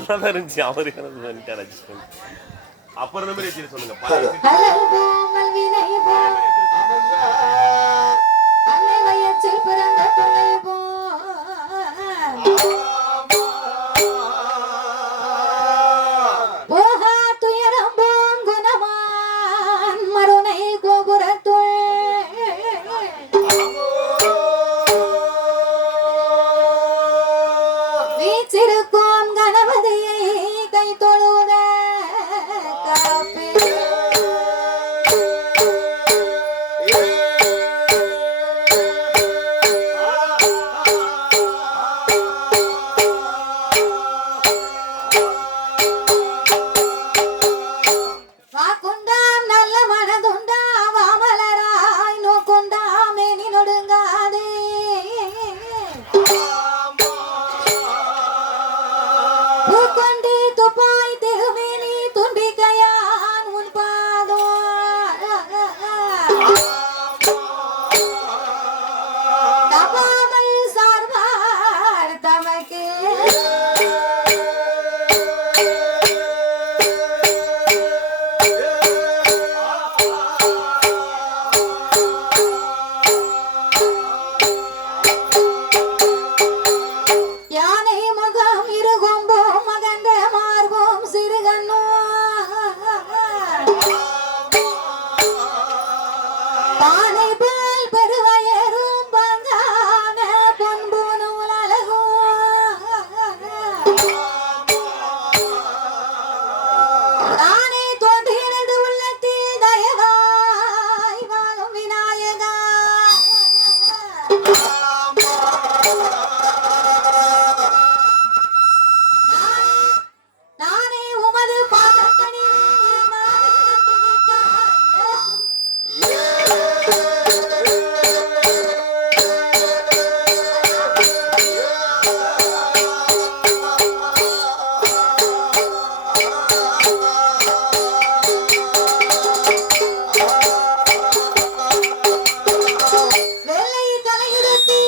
நல்லா தான் இருந்துச்சு. அவரு அப்புறம் நம்பர் வச்சு சொல்லுங்க. வெள்ளை தலையுடுத்தி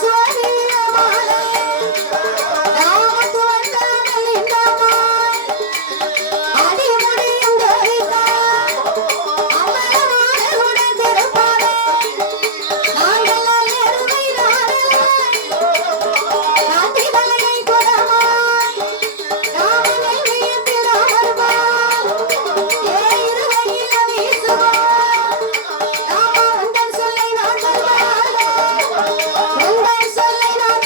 சொல்லை நான்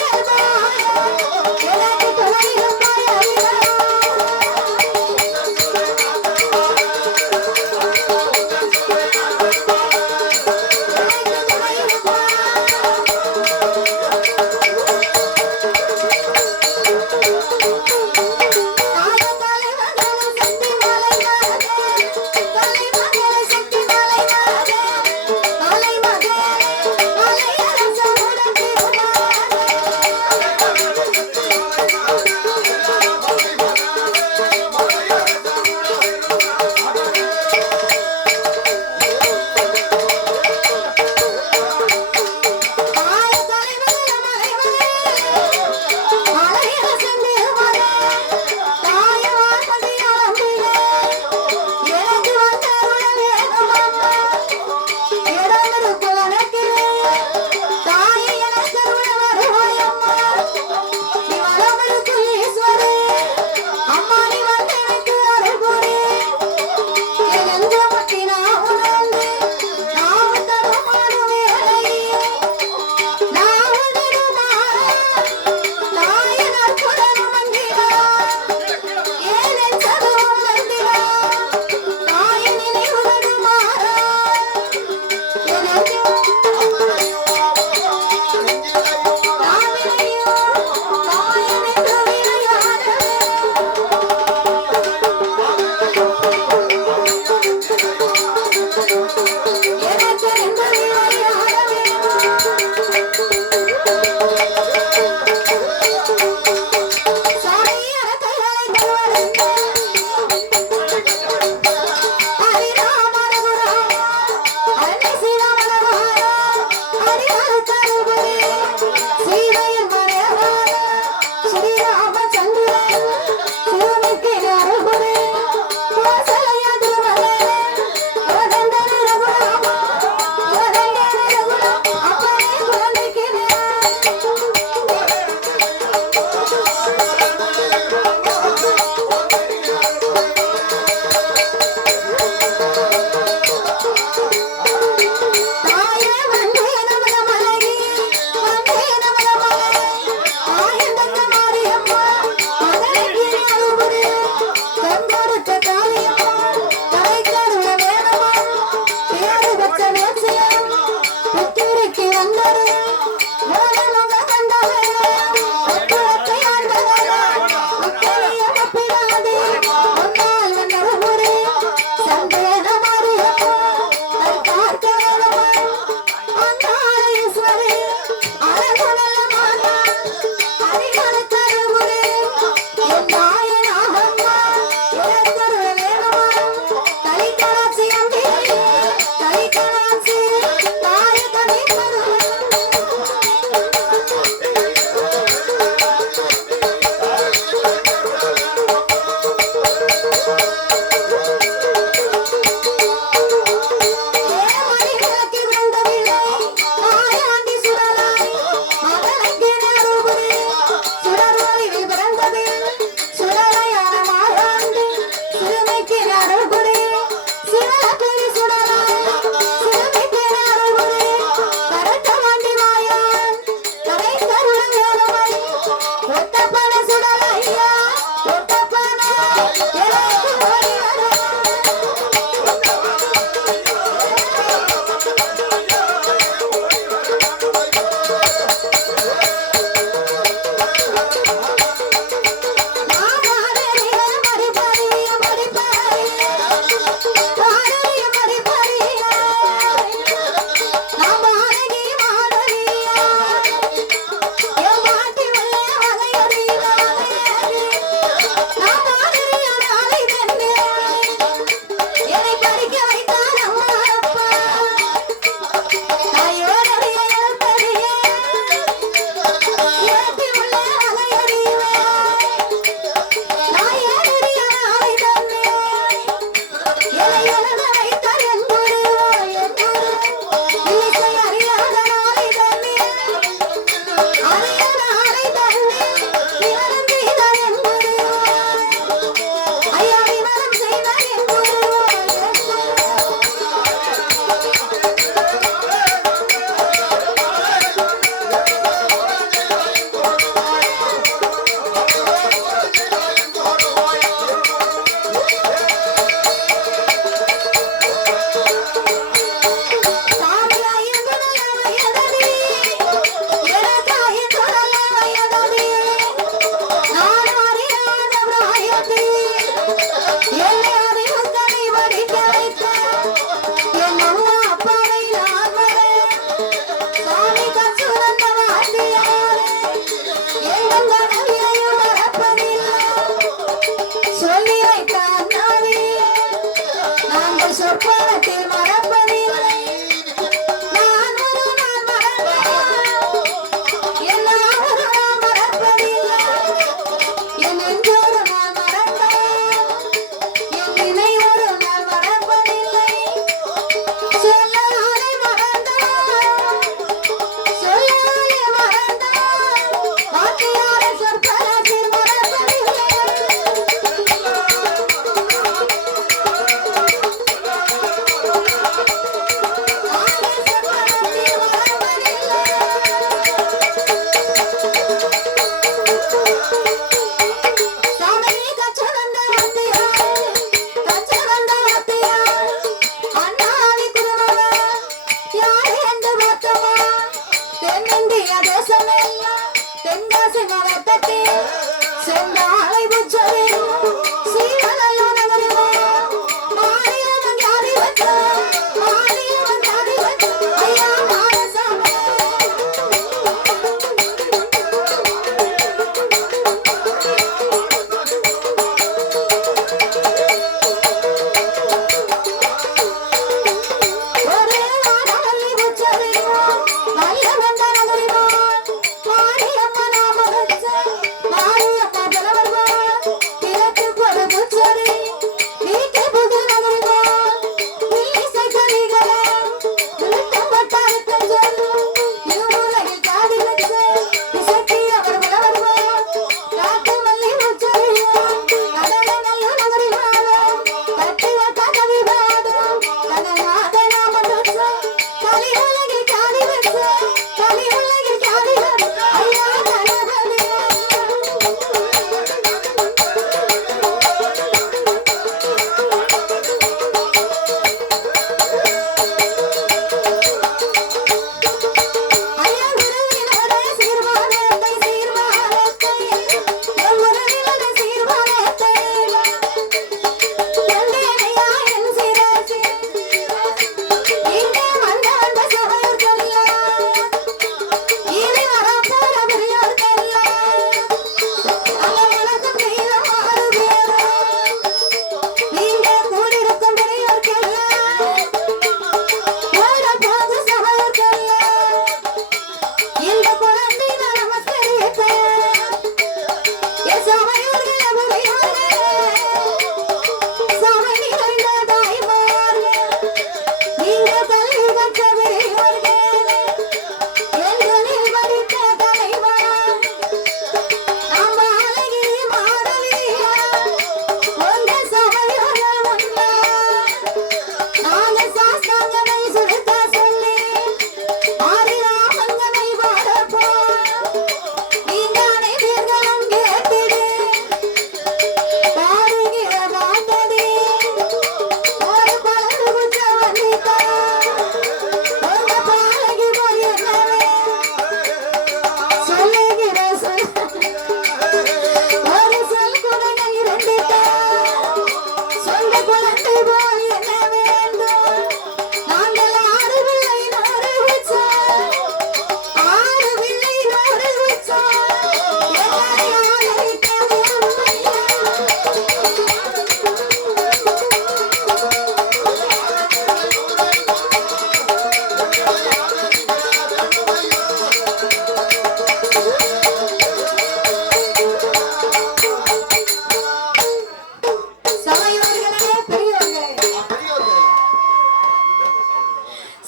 தேசமெல்லாம் தென்காசி மாவட்டத்தில் செந்தாழை புச்சரி சீவனையோ நகரிவோ மாரியம்மன் ஜாதி வச்ச மாரியம்மன் ஜாதி வச்ச ஐயா மாரசாமி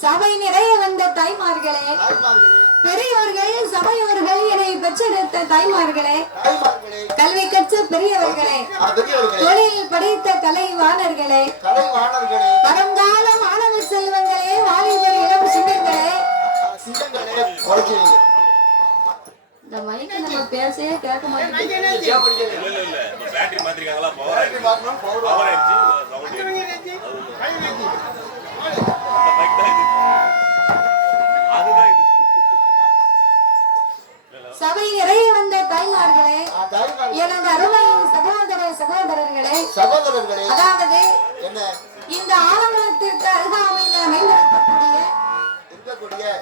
சபை நிறைய வந்த தாய்மார்களே, பெரியோர்கள், சபையோர்கள், என்னை பெற்றெடுத்த தாய்மார்களே, கல்வி கற்ற பெரியவர்களே, தொழில் படித்த கலைவாணர்களே, வருங்கால மாணவ செல்வங்களே, வாலிபர் இளம் சிங்கங்களே, இந்த மைக்கு நம்ம பேசவே கேட்க மாட்டேங்குது. பேட்டரி மாத்திருக்காங்களா? பவர் ஆயிடுச்சு. சபை நிறைய வந்த தாய்மார்களே, எனது அருமை சகோதரர்களே, அதாவது இந்த ஆலமரத்திற்கு அருகாமையில் அமைந்திருக்கக்கூடிய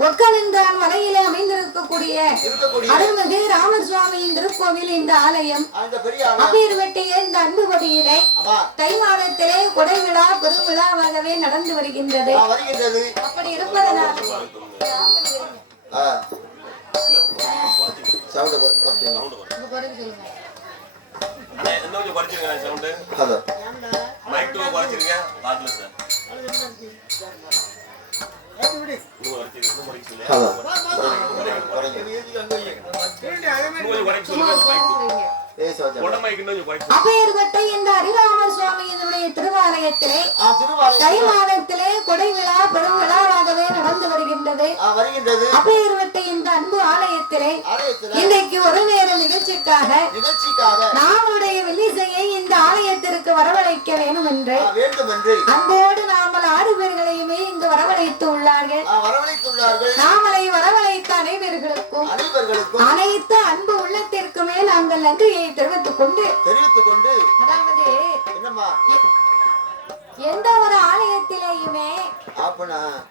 ஒக்கலின்றான் மலையில அமைந்திருக்கக்கூடிய அருள்மிகு ராமர் சுவாமியின் திருக்கோவில் இந்த ஆலயம் அப்பேர்வெட்டிய இந்த அன்புபடியிலே தை மாதத்திலே கொடை விழா பெருவிழாவாகவே நடந்து வருகின்றது. அப்படி இருப்பதனால் அப்பேர்வட்ட இந்த ஹரிராமர் சுவாமியினுடைய திருவாலயத்திலே தை மாதத்திலே கொடை விழா பெருவிழாவாகவே நடந்து வருகின்றது. அப்பேர்வட்ட இந்த அன்பு ஆலயத்திலே இன்றைக்கு ஒரு நேர நிகழ்ச்சி நிகழ்ச்சிக்காக நாமளுடைய வில்லிசையை இந்த ஆலயத்திற்கு வரவழைக்க வேண்டும் என்று அன்போடு நாமல் 6 பேர்களையுமே இங்கு வரவழைத்து உள்ளார்கள். நாமளை வரவழைத்த அனைவர்களுக்கும் அனைத்து அன்பு உள்ளத்திற்குமே நாங்கள் நன்றியை தெரிவித்துக் கொண்டு அதாவது எந்த ஒரு ஆலயத்திலேயுமே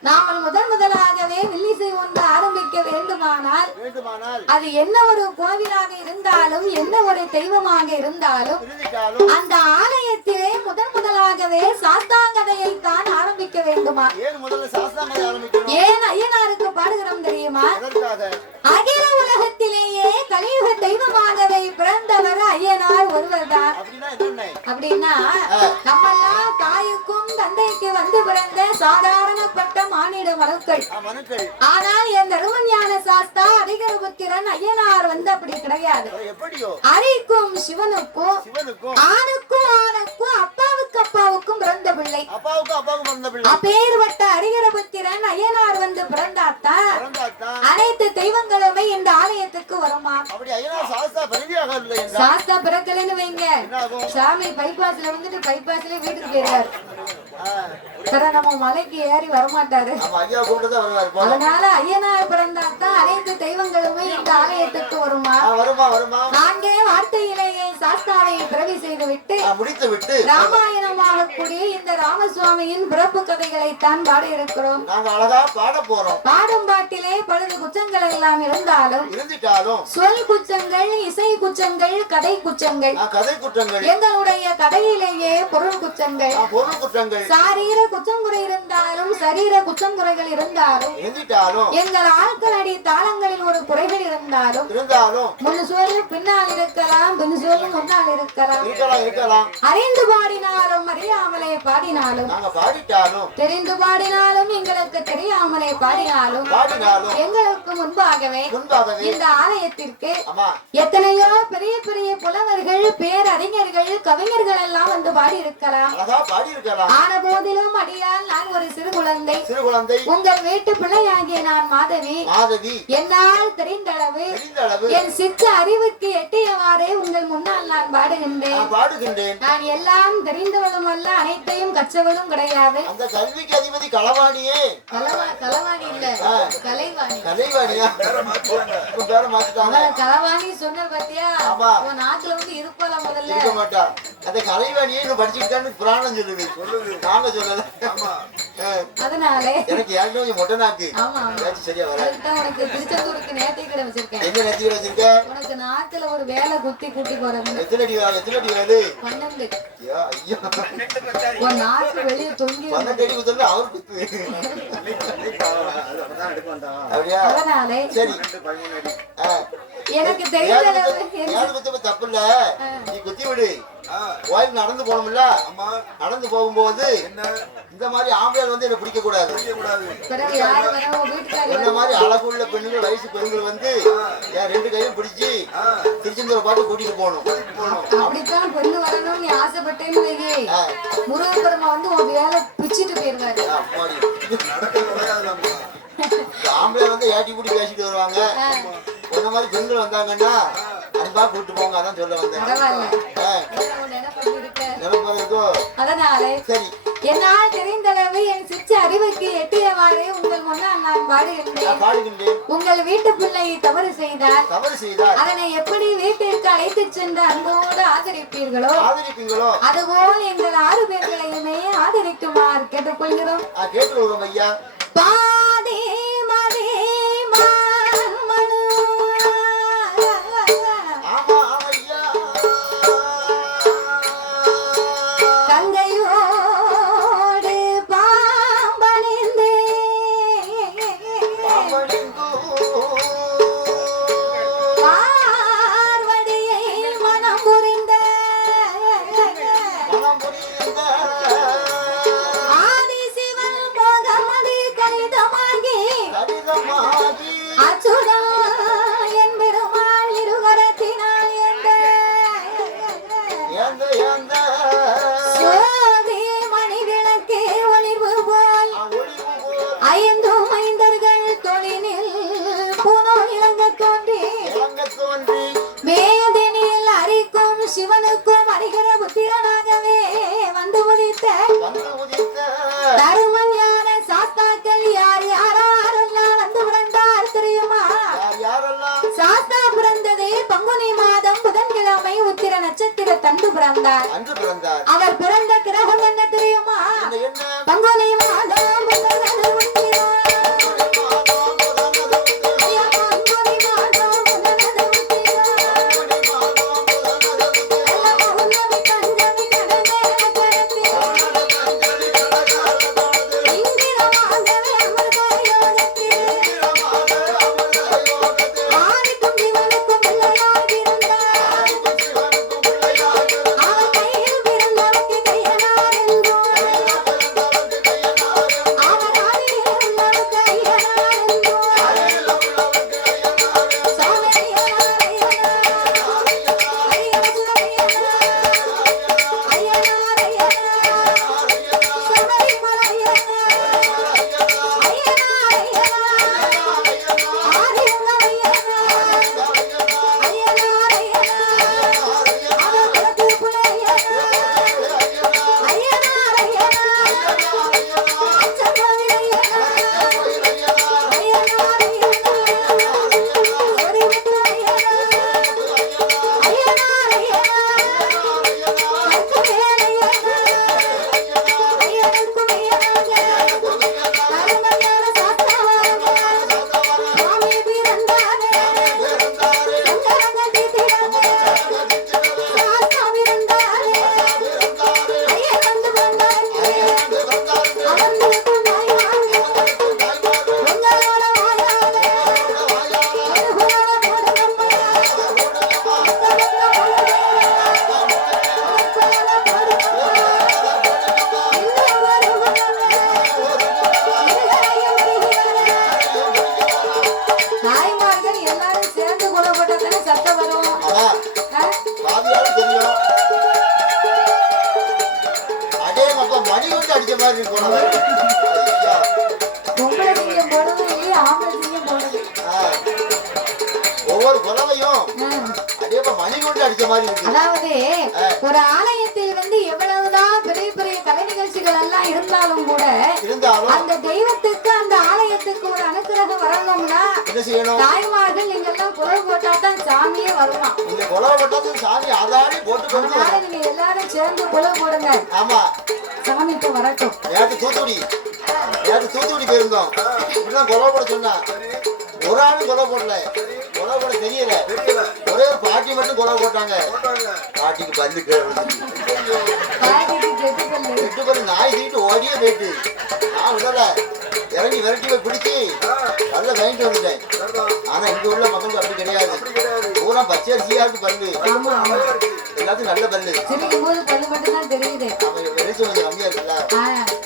நாமல் முதலாகவே வில்லிசை ஒன்று ஆரம்பிக்க வேண்டுமானால் அது என்ன ஒரு கோவிலாக இருந்தாலும் என்ன ஒரு தெய்வமாக இருந்தாலும் அந்த ஆலயத்திலே முதலாகவே சாஸ்தாங்கதையை தான் ஆரம்பிக்க வேண்டுமா? ஏன் ஐயனாருக்கு பாடுகிறோம் தெரியுமா? அகில உலகத்திலேயே கலியுக தெய்வமாகவே பிறந்தவர் ஐயனார் ஒருவர் தான். அப்படின்னா நம்மெல்லாம் தாயுக்கும் தந்தைக்கு வந்து பிறந்த சாதாரணப்பட்ட மானிட மனுக்கள். ஆனால் என் தருமஞான சாஸ்தா அதிகரபுத்திரன் ஐயனார் வந்து அப்படி கிடையாது. அரிக்கும் சிவனுக்கும் ஆணுக்கும் அப்பாவுக்கும் பிறந்த பிள்ளை. அப்பேற்பட்ட அரிகரபுத்திரன் ஐயனார் வந்து பிறந்தாத்தான் அனைத்து தெய்வங்களுமே இந்த ஆலயத்துக்கு வருமா? சாஸ்தா பிறக்கலன்னு வைங்க, சாமி பைபாஸ்ல வந்துட்டு பைபாஸ்ல வீட்டுக்கு போயிடுறாரு. நம்ம மலைக்கு ஏறி வரமாட்டாரு. அதனால ஐயனார் பிறந்தாத்தான் அனைத்து தெய்வங்களுமே இந்த ஆலயத்துக்கு வருமா? நான்கே வார்த்தையிலேயே சாஸ்தாவை பிறவி செய்து விட்டு ராமாயணமாக கூடிய இந்த ராமசுவாமியின் பிறப்பு கதைகளை தான் பாட இருக்கிறோம். பாடும் பாட்டிலே பழுது குச்சங்கள் எல்லாம் இருந்தாலும் சொல் குச்சங்கள், இசை குச்சங்கள், கதை குச்சங்கள், எங்களுடைய கதையிலேயே பொருள் குச்சங்கள், சாரீர குச்சங்குறை இருந்தாலும் சரீர குச்சங்குறைகள் இருந்தாலும் எங்கள் ஆட்களடி தாளங்களில் ஒரு குறைகள் இருந்தாலும் முன்னு சொல்லு பின்னால் இருக்கலாம், பின் சொல்லு முன்னால் இருக்கலாம். அறிந்து பாடினாலும் அறியாமலே பாடினாலும் தெரிந்து பாடினாலும் எங்களுக்கு தெரியாமலே பாடினாலும் எங்களுக்கு முன்பாகவே இந்த ஆலயத்திற்கு எத்தனையோ பெரிய பெரிய புலவர்கள், பேரறிஞர்கள், கவிஞர்கள் எல்லாம் வந்து பாடி இருக்கலாம். ஆன போதிலும் அடியால் நான் ஒரு சிறு குழந்தை. உங்கள் வீட்டு பிள்ளையாகிய நான் மாதவி. என்னால் தெரிந்தளவு என் சிற்ற அறிவுக்கு எட்டியவாறே உங்கள் முன்னால் நான் பாடுகின்றேன். நான் எல்லாம் தெரிந்தவளும் அல்ல, அனைத்தையும் கற்றவளும் கிடையாது. அந்த கல்விக்கு அதிபதி களவாணியே. களவாணி இல்ல, கலைவாணி. களவாணி சொன்ன பத்தியா? உன் நாக்குல வந்து இருப்பல முதல்ல இருக்க மாட்டா. அந்த கலைவாணியே இன்னும் படிச்சுக்கிட்டான்னு புராணம் சொல்லுது. நாங்க சொல்லல. அதனால எனக்கு ஏற்கனவே மொட்டை நாக்கு. சரியா வர. உனக்கு திருச்செந்தூருக்கு நேர்த்தி கடை வச்சிருக்கேன். என்ன நேர்த்தி கடை வச்சிருக்க? உனக்கு நாக்குல ஒரு வேலை குத்தி கூட்டி போறது. எத்தனை அடி வருது? 12. ஐயோ. உன் நாக்கு வெளிய தொங்கி 12 அடி குத்தல அவர் குத்து. அப்படியே. அதனால சரி. எனக்கு தெரியல. யாரு குத்த தப்பு இல்ல. நீ குத்தி விடு. கோயில் நடந்து போனோம்ல, நடந்து போகும்போது இந்த மாதிரி ஆம்பளை வந்து என்ன பிடிக்க கூடாது. இந்த மாதிரி அழகுள்ள பெண்கள், வயசு பெண்கள் வந்து என் 2 கையும் பிடிச்சி திருச்செந்தூரை பார்த்து கூட்டிட்டு போகணும். அப்படித்தான் பெண்ணு வரணும்னு ஆசைப்பட்டேன்னு முருகப்பெருமா வந்து ஒரு வேலை பிச்சுட்டு போயிருவாரு. ஆம்பளை வந்து ஏட்டி கூட்டி பேசிட்டு வருவாங்க. இந்த மாதிரி பெண்கள் வந்தாங்கன்னா அன்பா கூட்டு போங்க. அதான் சொல்ல வந்தேன். அதனால சரி, என்னால் தெரிந்தளவு என் சிற்ற அறிவுக்கு எட்டியவாறே உங்கள் முன்னால் நான் பாடுகின்றேன். உங்கள் வீட்டு பிள்ளை தவறு செய்தால் அதனை எப்படி வீட்டிற்கு அழைத்து சென்று அன்போடு ஆதரிப்பீர்களோ அதுபோல் எங்கள் 6 பேர்களையுமே ஆதரிக்குமாறு கேட்டுக்கொள்கிறோம். ஐயா. பாதே மதே ஆதி சிவன் போகமதி கணிதம் பிறந்தார். அவர் பிறந்த கிரகம் என்ன தெரியுமா? பங்குனி மாதம் முதல் உத்திரம். அதாவது ஒரு ஆலயத்தில் வந்து எவ்வளவுதான் பெரிய பெரிய கலை நிகழ்ச்சிகள் எல்லாம் இருந்தாலும் கூட அந்த தெய்வத்துக்கு அந்த ஆலயத்துக்கு ஒரு அனுக்கிரகம் வரணும்னா தாய்மார்கள் நீங்க எல்லாம் குரல் போட்டா தான் சாமியே வருவான். அதனால நீங்க எல்லாரும் சேர்ந்து குரல் போடுங்க. சாமி இப்ப வரட்டும். தூத்துக்குடி போயிருந்தோம். குரல் போட சொன்னா ஒரு ஆளும் கொலை போடல, கொலை போட தெரியல. ஒரே ஒரு பாட்டி மட்டும் கொலை போட்டாங்க. பாட்டிக்கு பல்லு கெட்டு பல்லு நாய் தீட்டு ஓடியே போயிட்டு நான் விடல, இறங்கி விரட்டி போய் பிடிச்சி நல்ல வாங்கிட்டு வந்துட்டேன். ஆனா இங்க உள்ள மக்களுக்கு அப்படி கிடையாது. பூரா பச்சை அரிசியாவுக்கு பல்லு, எல்லாத்துக்கும் நல்ல பல்லு. பல்லு மட்டும் தான் தெரியுது. வெளிச்சம் கொஞ்சம் கம்மியா இருக்குல்ல.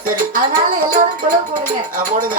சரி, அதனால எல்லாரும் கொலை போடுங்க. போடுங்க.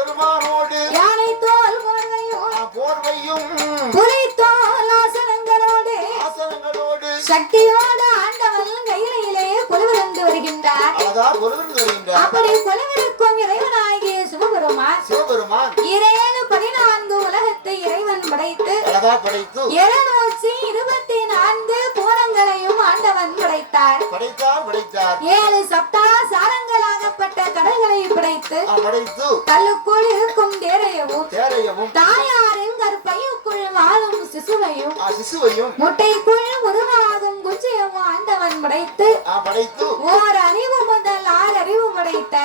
சிவபெருமானோடு யானை தோல் போர்வையும் புலித்தோல் ஆசனங்களோடு சக்தியோடு ஆண்டவன் கையிலே கொலுவிருந்து வருகின்றார். அழகா கொலுவிருந்து வருகின்றார். அப்படி கொலுவிருக்கும் இறைவனாகிய சிவபெருமான் 14 உலகத்தை இறைவன் படைத்து 724 கோணங்களையும் ஆண்டவன் படைத்தார். 7 சப்தா சாரங்களாகப்பட்ட கடல்களை படைத்து கல்லுக்குள் இருக்கும் தேரையவும் தாயாரின் கற்பையுக்குள் வாழும் சிசுவையும் முட்டைக்குள் உருவாகும் குச்சியவும் ஆண்டவன் படைத்து ஓர் அறிவு முதல் 6 அறிவு படைத்த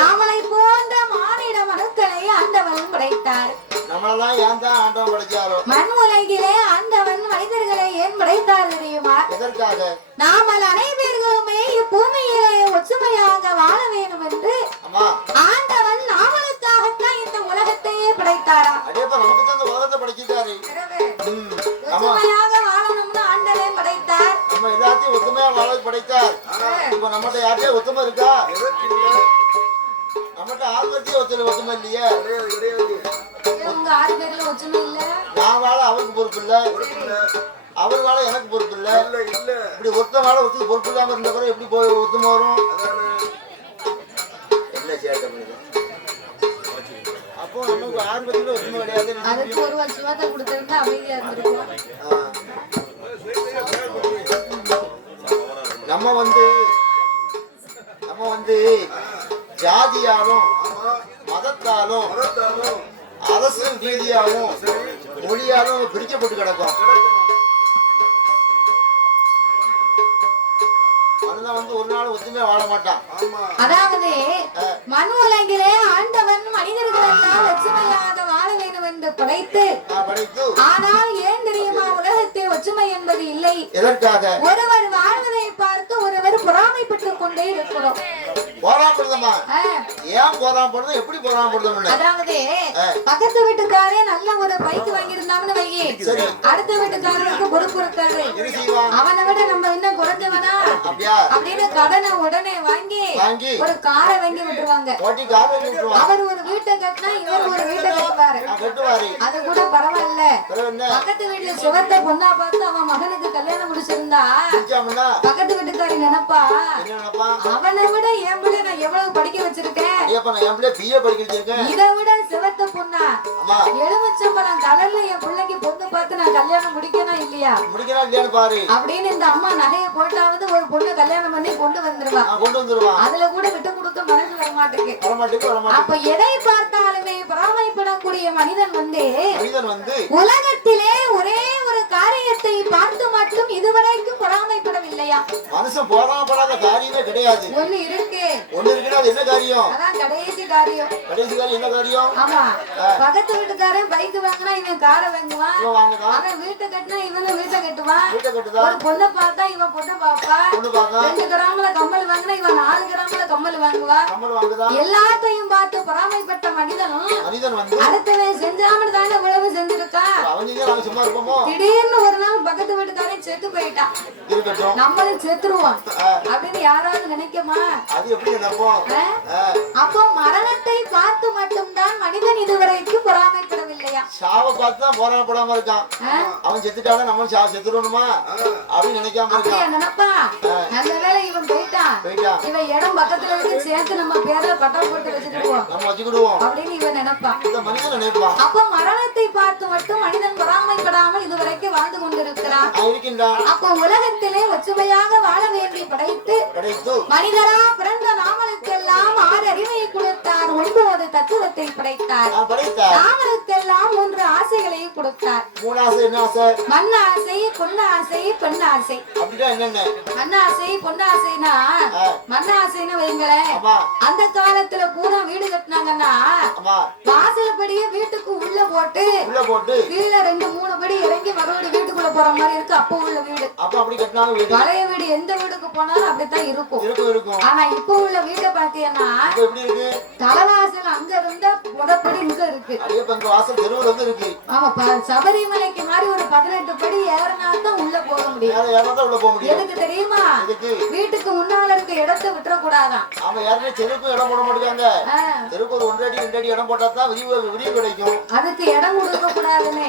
நாமளை போன்ற மானிட மனுக்களை ஆண்டவன் படைத்தார். நம்மளெல்லாம் ஏன் தான் ஆண்டவன் படைச்சாரோ? மண் உலகிலே ஆண்டவன் மனிதர்களை ஏன் படைத்தார் தெரியுமா? எதற்காக? நாமல் அனைவர்களுமே இப்பூமியிலே ஒற்றுமையாக வாழ வேண்டும் என்று ஆண்டவன் நாமளுக்காகத்தான் இந்த உலகத்தையே படைத்தாரா? நமக்கு தான் இந்த உலகத்தை படைச்சிட்டாரு. ஒற்றுமையாக வாழணும்னு ஆண்டவன் படைத்தார். நம்ம எல்லாத்தையும் ஒற்றுமையா வாழ படைத்தார். இப்ப நம்மகிட்ட யார்கிட்டயும் ஒற்றுமை இருக்கா? நம்மகிட்ட ஆளுநர்கிட்டயும் ஒற்றுமை இல்லையே. உங்க 6 பேர்ல ஒற்றுமை இல்ல. நான் வாழ அவருக்கு பொறுப்பு இல்ல, அவர் வாழ எனக்கு பொறுப்பு இல்ல. இப்படி ஒருத்த வாழ ஒருத்தருக்கு பொறுப்பு இல்லாம இருந்த பிறகு எப்படி போய் ஒத்துமை வரும்? என்ன சேட்டை பண்ணிதான் அப்போ நமக்கு 6 பேர்ல ஒற்றுமை கிடையாது. அதுக்கு ஒரு வருஷத்தை கொடுத்திருந்தா அமைதியா இருந்திருக்கும். நம்ம வந்து ஜாதியாலும் மதத்தாலும் அரசு ரீதியாகவும் மொழியாலும் பிரிக்கப்பட்டு கிடக்கும். மனிதன் ஒரு நாள் ஒத்துமையா வாழ மாட்டான். அதாவது மண் உலகிலே ஆண்டவன் மனிதர்கள் எல்லாம் ஒற்றுமையாக வாழ வேண்டும் என்று படைத்து ஆனால் ஏன் தெரியுமா உலகத்தை ஒற்றுமை என்பது இல்லை. எதற்காக? ஒருவர் வாழ்வதை பார்த்து ஒருவர் பொறாமைப்பட்டுக் கொண்டே இருக்கிறோம். போராடுறதுமா ஏன் போராடுறது? எப்படி போராடுறது? அதாவது பக்கத்து வீட்டுக்காரே நல்ல ஒரு பைக் வாங்கியிருந்தாங்கன்னு வையே, அடுத்த வீட்டுக்காரருக்கு பொறுப்பு இருக்காது. அவனை விட நம்ம இன்னும் குறைஞ்சவனா அப்படின்னு கடனை உடனே வாங்கி ஒரு காரை வாங்கி விட்டுருவாங்க. அவர் ஒரு வீட்டை கட்டினா இவர் ஒரு வீட்டை கட்டுவாரு. அது கூட பரவாயில்ல. பக்கத்து வீட்டுல சுகத்தை பொண்ணா பார்த்து அவன் மகனுக்கு கல்யாணம் முடிச்சிருந்தா பக்கத்து வீட்டுக்காரி நினைப்பா அவனை விட என் பிள்ளை நான் எவ்வளவு படிக்க வச்சிருக்கேன், இதை விட சிவத்த பொண்ணா எலுமிச்சம்பழம் கலர்ல என் பிள்ளைக்கு பொண்ணு பார்த்து நான் கல்யாணம் முடிக்கணும் இல்லையா அப்படின்னு இந்த அம்மா நகையை போட்டாவது ஒரு பொண்ணு கல்யாணம் பண்ணி கொண்டு வந்துருவா. அதுல கூட விட்டு கொடுக்க மனசு வர மாட்டேங்குது. அப்ப எதை பார்த்தாலுமே பொறாமைப்படக்கூடிய மனிதன் வந்து உலகத்திலே ஒரே ஒரு காரியத்தை பார்த்து மட்டும் இதுவரைக்கும் பொறாமைப்படவில்லையா? மனுஷன் பொறாமைப்படாத காரியமே கிடையாது. ஒண்ணு இருக்கு. அது என்ன காரியம்? அதான் கடைசி காரியம். என்ன காரியம்? ஆமா, பக்கத்து வீட்டுக்காரன் பைக் வாங்கினா இவன் காரை வாங்குவான், அவன் வீட்டை கட்டினா இவனும் வீட்டை கட்டுவான். ஒரு பொண்ணை பார்த்தா இவன் பொண்ணை பாப்பா, 2 கிராம்ல கம்மல் வாங்கினா இவன் 4 கிராம்ல கம்மல் வாங்குவா. எல்லாத்தையும் பார்த்து பொறாமைப்பட்ட மனிதனும் அடுத்தவன் செஞ்சாமல் தானே உழவு செஞ்சிருக்கா. திடீர்னு ஒரு நாள் பக்கத்து வீட்டுக்காரன் செத்து போயிட்டான், நம்மளும் செத்துருவோம் அப்படின்னு யாராவது நினைக்குமா? அப்போ மரணத்தை பார்த்து மட்டும்தான் மனிதன் இதுவரைக்கும் பொறாமைப்படவில்லையா? சாவை பார்த்து தான் பொறாமைப்படாம இருக்கான். அவன் செத்துட்டாங்க நம்ம செத்துடணுமா அப்படின்னு நினைக்காம இருக்கான். நினைப்பா நல்ல வேளை இவன் போயிட்டான், இவன் இடம் பக்கத்துல இருந்து சேர்த்து நம்ம பேர்ல பட்டம் போட்டு வச்சுக்கிடுவோம் அப்படின்னு இவன் நினைப்பான். அப்போ மரணத்தை பார்த்து மட்டும் மனிதன் பொறாமைப்படாமல் இதுவரைக்கும் வாழ்ந்து கொண்டிருக்கிறான். அப்போ உலகத்திலே ஒற்றுமையாக வாழ வேண்டி படைத்து மனிதரா பிறந்த நாமளுக்கெல்லாம் 6 அறிவை கொடுத்தார், 9 தத்துவத்தை படைத்தார். நாமளுக்கெல்லாம் 3 ஆசைகளையும் கொடுத்தார். மண் ஆசை, பொன்னாசை, பெண் ஆசை. மண்ணாசை பொன்னாசைனா மண்ணாசைன்னு வைங்களேன். அந்த காலத்துல பூரா வீடு கட்டினாங்கன்னா வாசல்படியே வீட்டுக்கு உள்ள போட்டு கீழே 2-3 படி இறங்கி மறுபடியும் வீட்டுக்குள்ள போற மாதிரி இருக்கு. அப்ப உள்ள வீடு அப்படி கட்டினாங்க வீடு. பழைய வீடு எந்த வீட்டுக்கு போனாலும் அப்படித்தான் இருக்கும். ஆனா இப்ப உள்ள வீட்டை பாத்தீங்கன்னா எப்படி இருக்கு? தலைவாசல் அங்க இருந்தா முதப்படி இங்க இருக்கு. வாசல் தெருவுல வந்து இருக்கு. ஆமா, சபரிமலைக்கு மாதிரி ஒரு 18 படி ஏறினாதான் உள்ள போக முடியும். எதுக்கு தெரியுமா? வீட்டுக்கு முன்னால இருக்க இடத்தை விட்டுற கூடாதான். ஆமா, யாருமே தெருக்கு இடம் போட மாட்டாங்க. தெருக்கு ஒரு 1 அடி 2 அடி இடம் போட்டா தான் விரிவு கிடைக்கும். அதுக்கு இடம் கொடுக்க கூடாதுன்னு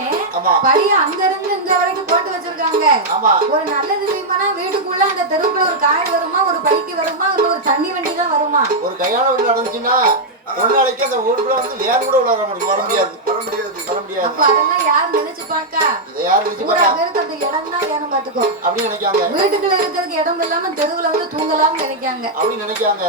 படிய அங்க இருந்து இங்க வரைக்கும் போட்டு வச்சிருக்காங்க. ஒரு நல்லது தெரியுமானா வீட்டுக்குள்ள அந்த தெருவுக்குள்ள ஒரு காய் வருமா, ஒரு பைக்கு வருமா, ஒரு தண்ணி வண்டி தான் வருமா. ஒரு கல்யாணம் வீடு நடந்துச்சுன்னா ஒரு நாளைக்கு அந்த ஊருக்குள்ள வந்து வேன் கூட வர முடியாது. அப்ப அதெல்லாம் யார் நினைச்சு பாக்கா? பேருக்கு அந்த இடம் தான் வேணும் பாத்துக்கோ அப்படி நினைக்காங்க. வீட்டுக்குள்ள இருக்கிறதுக்கு இடம் இல்லாம தெருவுல வந்து தூங்கலாம்னு நினைக்காங்க. அப்படி நினைக்காங்க.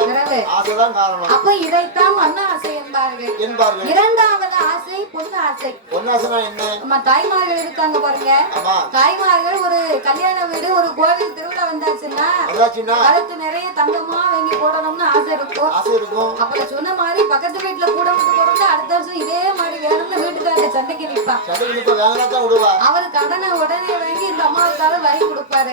ஆசைதான் காரணம். அப்ப இதைத்தான் மண்ண ஆசை என்பார்கள். இரண்டாவது ஆசை பொண்ணு ஆசை. பொன்னாசைனா என்ன? நம்ம தாய்மார்கள் இருக்காங்க பாருங்க. தாய்மார்கள் ஒரு கல்யாண வீடு ஒரு கோவில் திருவிழா வந்தாச்சுன்னா கழுத்து நிறைய தங்கமா வாங்கி போடணும்னு ஆசை இருக்கும். அப்ப சொன்ன மாதிரி பக்கத்து வீட்டுல கூட போறது அடுத்த வருஷம் இதே மாதிரி வேணும்னு வீட்டுக்காரங்க சண்டைக்கு நிப்பா. அவரு கடனை உடனே வாங்கி இந்த அம்மாவுக்காக வாங்கி கொடுப்பாரு.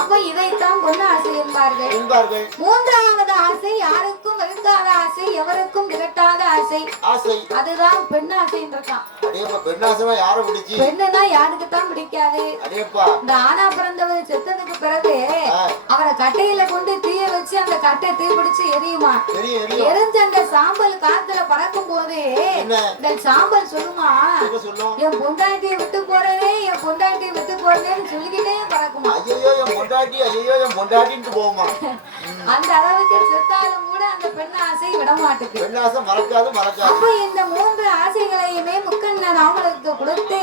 அப்ப இதைத்தான் பொண்ணு ஆசை என்பார்கள். மூன்றாவது ஆசை யாருக்கும் வெறுக்காத ஆசை, எவருக்கும் விரட்டாத ஆசை. அதுதான் பெண் ஆசைன்னு இருக்கான். பெண்ணுனா யாருக்குத்தான் பிடிக்காது. இந்த ஆனா பிறந்தவர் செத்ததுக்கு பிறகு அவரை கட்டையில கொண்டு தீய வச்சு அந்த கட்டை தீ பிடிச்சு எரியுமா. எரிஞ்ச அந்த சாம்பல் காத்துல பறக்கும் போது இந்த சாம்பல் சொல்லுமா, என் பொண்டாட்டியை விட்டு போறேனே, என் பொண்டாட்டியை விட்டு போறேன்னு சொல்லிக்கிட்டே பறக்குமா. அந்த அளவுக்கு செத்தாலும் கூட அந்த பெண் ஆசை விட மாட்டேங்குது. அப்ப இந்த 3 ஆசைகளையுமே முக்கண்ண நாமளுக்கு கொடுத்து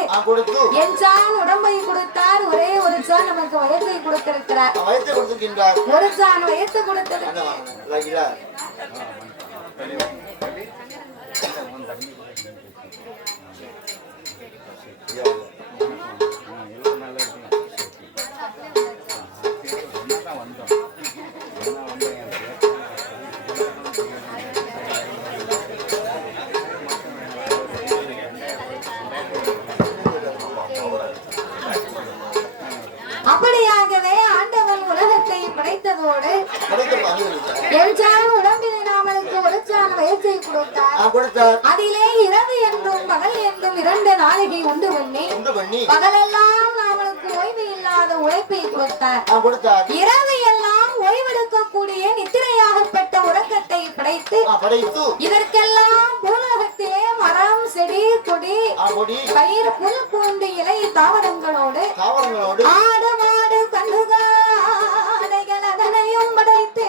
என் சான் உடம்பை கொடுத்தார், ஒரே ஒரு சான் நமக்கு வயத்தை கொடுத்திருக்கிறார். ஒரு சான் வயத்தை கொடுத்திருக்கிறார். அப்படியாகவே ஆண்டவன் உலகத்தை படைத்ததோடு உடம்பில் நாமளுக்கு ஒரு சான் வயசை கொடுத்தார். அதிலே இரவு என்றும் பகல் என்றும் 2 நாளிகை உண்டு பண்ணி பகலெல்லாம் நாமளுக்கு ஓய்வு இல்லாத உழைப்பை கொடுத்தார். இரவு எல்லாம் ஓய்வெடுக்கக்கூடிய நித்திரையாகப்பட்ட உறக்கத்தை படைத்து இதற்கெல்லாம் பூலோகத்திலே மரம் செடி கொடி பயிர் புல் பூண்டு இலை தாவரங்களோடு ஆடு மாடு கண்டுகாடைகள் அதனையும் படைத்து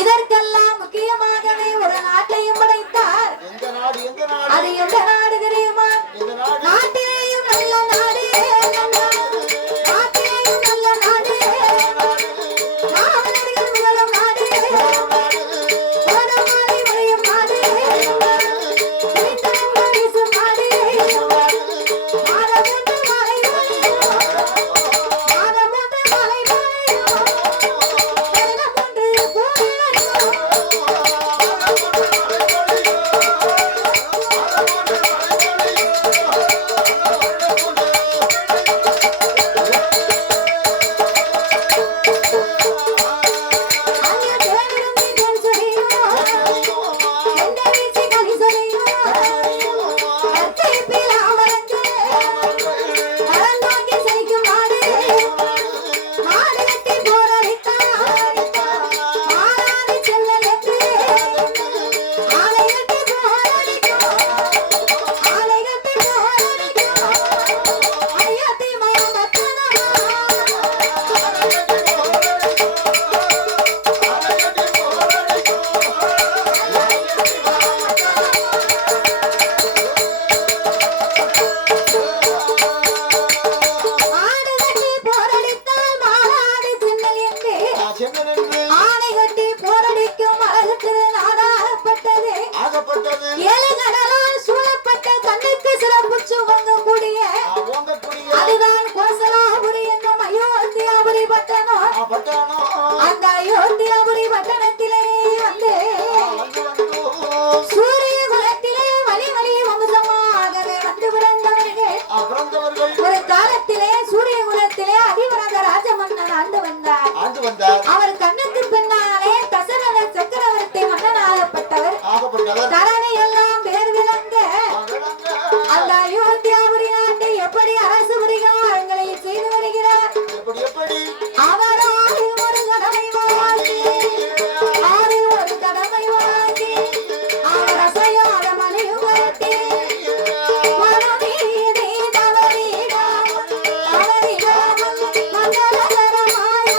இதற்கெல்லாம் முக்கியமாகவே ஒரு நாட்டையும் படைத்தார். அது எந்த நாடு தெரியுமா? நாட்டிலேயும் நல்ல நாடு, நாட்டிலேயும் நல்ல நாடு, நாவலர்கள் முதலும் நாடு, கோடமாரி மழையும் நாடு, வீட்டங்கள் வீசும் நாடு, மாதமொன்று மழை பொழியும், மாதமொன்று மழை பொழியும், வெள்ளமொன்று பூமியையும். ஆணை கட்டி போரடிக்கும் அழகுக்கு நாடாகப்பட்டது. ஏழு கடலால் சூழப்பட்ட கண்ணுக்கு சிறப்புச்சு வாங்கக்கூடிய அதுதான் கோசலாபுரி என்னும் அயோத்தியாபுரி பட்டணம். அந்த அயோத்தியாபுரி பட்டணத்திலே வந்து தரணி எல்லாம் பேர் விளங்க அந்த அயோத்தியாபுரி நாட்டை எப்படி அரசு புரிகாரங்களை செய்து வருகிறார். அவரால் ஒரு கடமை வாங்கி ஆறில் ஒரு கடமை வாங்கி அவர் அசையாத மணியுகத்தை மனமீதே தவறிடாமல் மங்களகரமாய்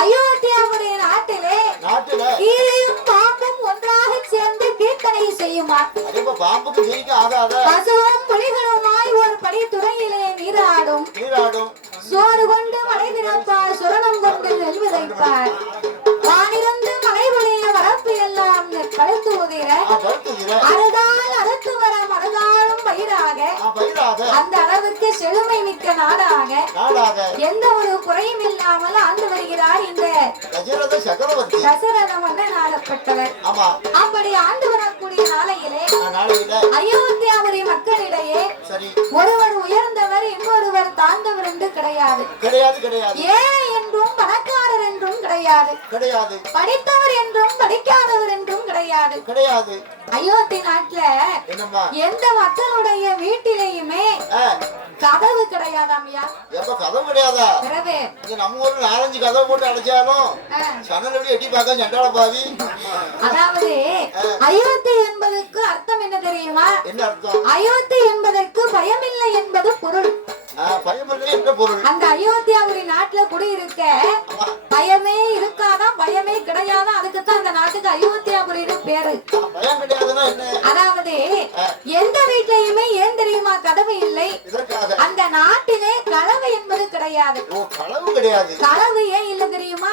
அயோத்தியாவுடைய நாட்டிலே கீழையும் பாம்பும் ஒன்றாக சேர்ந்து கீர்த்தனை செய்யுமா. பசுவும் புலிகளுமாய் ஒரு படி துறையிலே நீராடும். சோறு கொண்டு மழை திறப்பார், சுரணம் கொண்டு நெல் விதைப்பார். வானிருந்து மழை பொழிய வரப்பு எல்லாம் கழுத்து உதிர அறுதால் அறுத்து வர மறுதாலும் பயிராக அந்த அளவுக்கு செழுமை மிக்க நாடாக எந்த ஒரு குறையும் இல்லாமல் ஆண்டு வருகிறார் இந்த தசரத மன்னன் ஆளப்பட்டவர். அப்படி ஆண்டு வரக்கூடிய நாளையிலே அயோத்தியாவுடைய மக்களிடையே ஒருவர் உயர்ந்தவர் இன்னொருவர் தாழ்ந்தவர் என்று கிடையாது. ஏழை என்றும் பணக்காரர் என்றும் கிடையாது. படித்தவர் என்றும் படிக்காதவர் என்றும் கிடையாது. அயோத்தி நாட்டுல எந்த மக்களுடைய வீட்டிலேயுமே கதவு கிடையாதாமியா? கதவு கிடையாதா? நம்ம ஊர்ல 4-5 கதவு போட்டு அடைச்சாலும் சனலடி எட்டி பார்க்க சண்டால பாவி. அதாவது அயோத்தி என்பதற்கு அர்த்தம் என்ன தெரியுமா? என்ன அர்த்தம்? அயோத்தி என்பதற்கு பயமில்லை என்பது பொருள். பயமில்லை என்ற பொருள். அந்த அயோத்தியாவுடைய நாட்டுல குடியிருக்க பயமே இருக்காதான், பயமே கிடையாதான். அதுக்குத்தான் அந்த நாட்டுக்கு அயோத்தியாபுரின்னு பேரு. பயம் கிடையாதுன்னா என்ன? அதாவது எந்த வீட்லயுமே ஏன் தெரியுமா கதவு இல்லை? அந்த நாட்டிலே களவு என்பது கிடையாது. களவு ஏன் இல்ல தெரியுமா?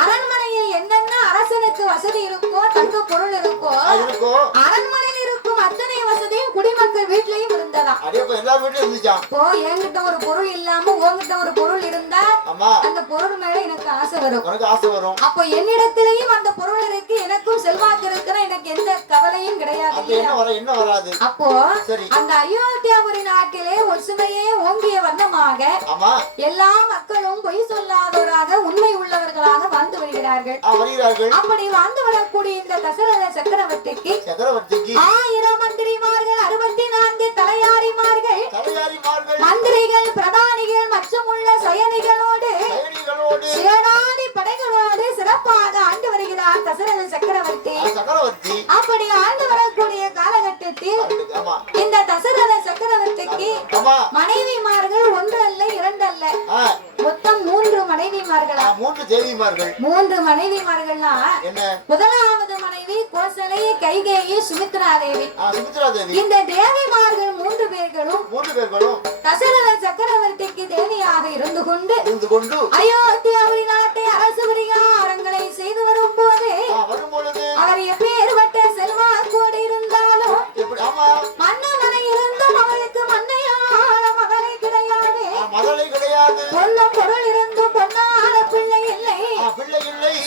அரண்மனையில் என்னென்ன அரசனுக்கு வசதி இருக்கோ, தங்க பொருள் இருக்கோ, அரண்மனையில் இருக்கும் அத்தனை வசதியும் குடிமக்கள் வீட்லயும் இருந்ததாம். என்கிட்ட ஒரு பொருள் இல்லாம உங்ககிட்ட ஒரு பொருள் இருந்தா அந்த பொருள் மேல எனக்கு ஆசை வரும். அப்போ என்னிடத்திலேயும் அந்த பொருள் இருக்கு, எனக்கும் செல்வாக்கு இருக்குன்னா எனக்கு எந்த கவலையும் கிடையாது. அப்போ அந்த அயோத்தியாபுரி நாட்டிலே ஒற்றுமையே ஓங்கிய வண்ணமாக எல்லா மக்களும் பொய் சொல்லாதவராக உண்மை உள்ளவர்களாக வாழ்ந்து வருகிறார்கள். அப்படி வாழ்ந்து வரக்கூடிய இந்த தசரத சக்கரவர்த்திக்கு 1000 மந்திரிமார்கள், 64 தலையாரிமார்கள், மந்திரிகள், பிரதானிகள் மற்றும் உள்ள சயனிகளோடு சேனாதி படைகளோடு சிறப்பாக ஆண்டு வருகிறார் தசரத சக்கரவர்த்தி. அப்படி ஆண்டு வரக்கூடிய காலகட்டத்தில் இந்த தசரத சக்கரவர்த்திக்கு மனைவிமார்கள் 1 அல்ல 2 அல்ல, மொத்தம் 3 மனைவிமார்களா? 3 மனைவிமார்கள்னா முதலாவது மனைவி கோசலை, கைகேயி, சுமித்ரா தேவி. இந்த தேவிமார்கள் 3 பேர்களும் தசரத சக்கரவர்த்திக்கு தேவியாக இருந்து கொண்டு அயோத்தியாவுடைய நாட்டை அரசு பரிகாரங்களை செய்து வரும்போது அவர் எப்பேற்பட்ட செல்வாக்கோடு இருந்தாலும் மன்னவனை இருந்தும் அவளுக்கு மன்னையான மகளை கிடையாது. பொன்னும் பொருள் இருந்தும் பொன்னான பிள்ளை இல்லை.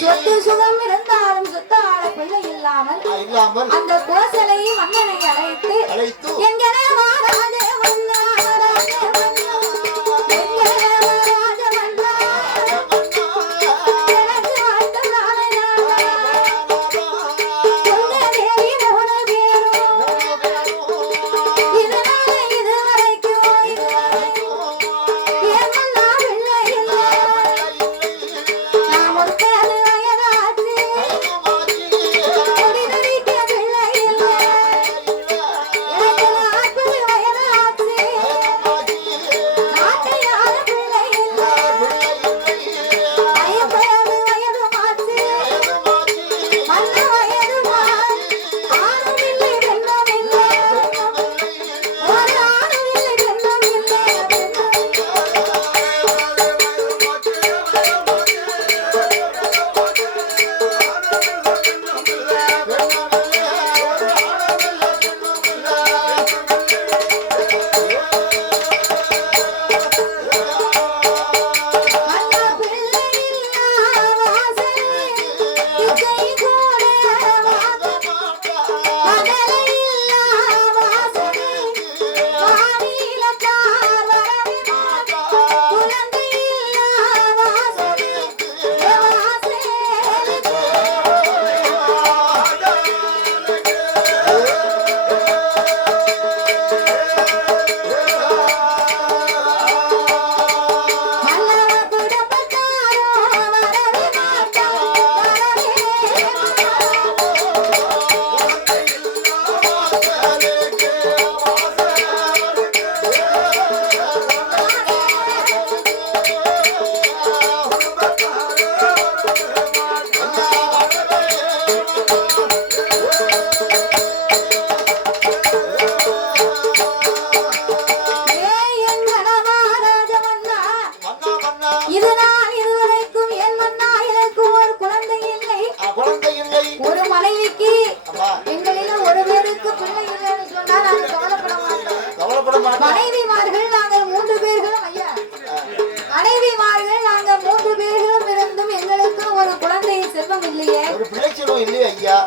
சொத்து சுகம் இருந்தாலும் சொத்தான பிள்ளை இல்ல. இல்லாமல் அந்த கோசலை மன்னனை அழைத்து எங்கன வாராஜே மன்னா வாராஜே மன்னா எங்கன வாராஜே மன்னா எனக்கு வாழ்த்த நாளையா சொல்ல தேவி மூணு பேரும் இதனால இதுவரைக்கும் ஏன் மன்னா பிள்ளை இல்லை நான் முற்காது வயதாச்சு முடிதறிக்க பிள்ளை இல்லை எனக்கு நாற்பது வயதாச்சு நாட்டையாத பிள்ளை இல்லை ஐம்பது வயதுமாச்சு மன்ன வயதுமா ஆணும் இல்லை பெண்ணும் இல்லை ஒரு ஆணும் இல்லை பெண்ணும் இல்லை மன்னா பிள்ளை இல்லா வாசல் இசை கூட மதலை இல்லா வாசல் மாநிலத்தார் வரவே குழந்தை இல்லா வாசல் மன்னவ குடப்பட்டாரோ வரவே இது நான் இதுவரைக்கும் என் மன்னா எனக்கும் ஒரு குழந்தை இல்லை ஒரு மனைவிக்கு எங்களில ஒரு பேருக்கு பிள்ளை இல்லைன்னு சொன்னா நாங்க கவலைப்பட மாட்டோம் மனைவிமார்கள் நாங்கள் 3 பேர்களும் ஐயா மனைவிமார்கள் நாங்க 3 பேர்களும் இருந்தும் எங்களுக்கு ஒரு குழந்தை செல்வம் இல்லையே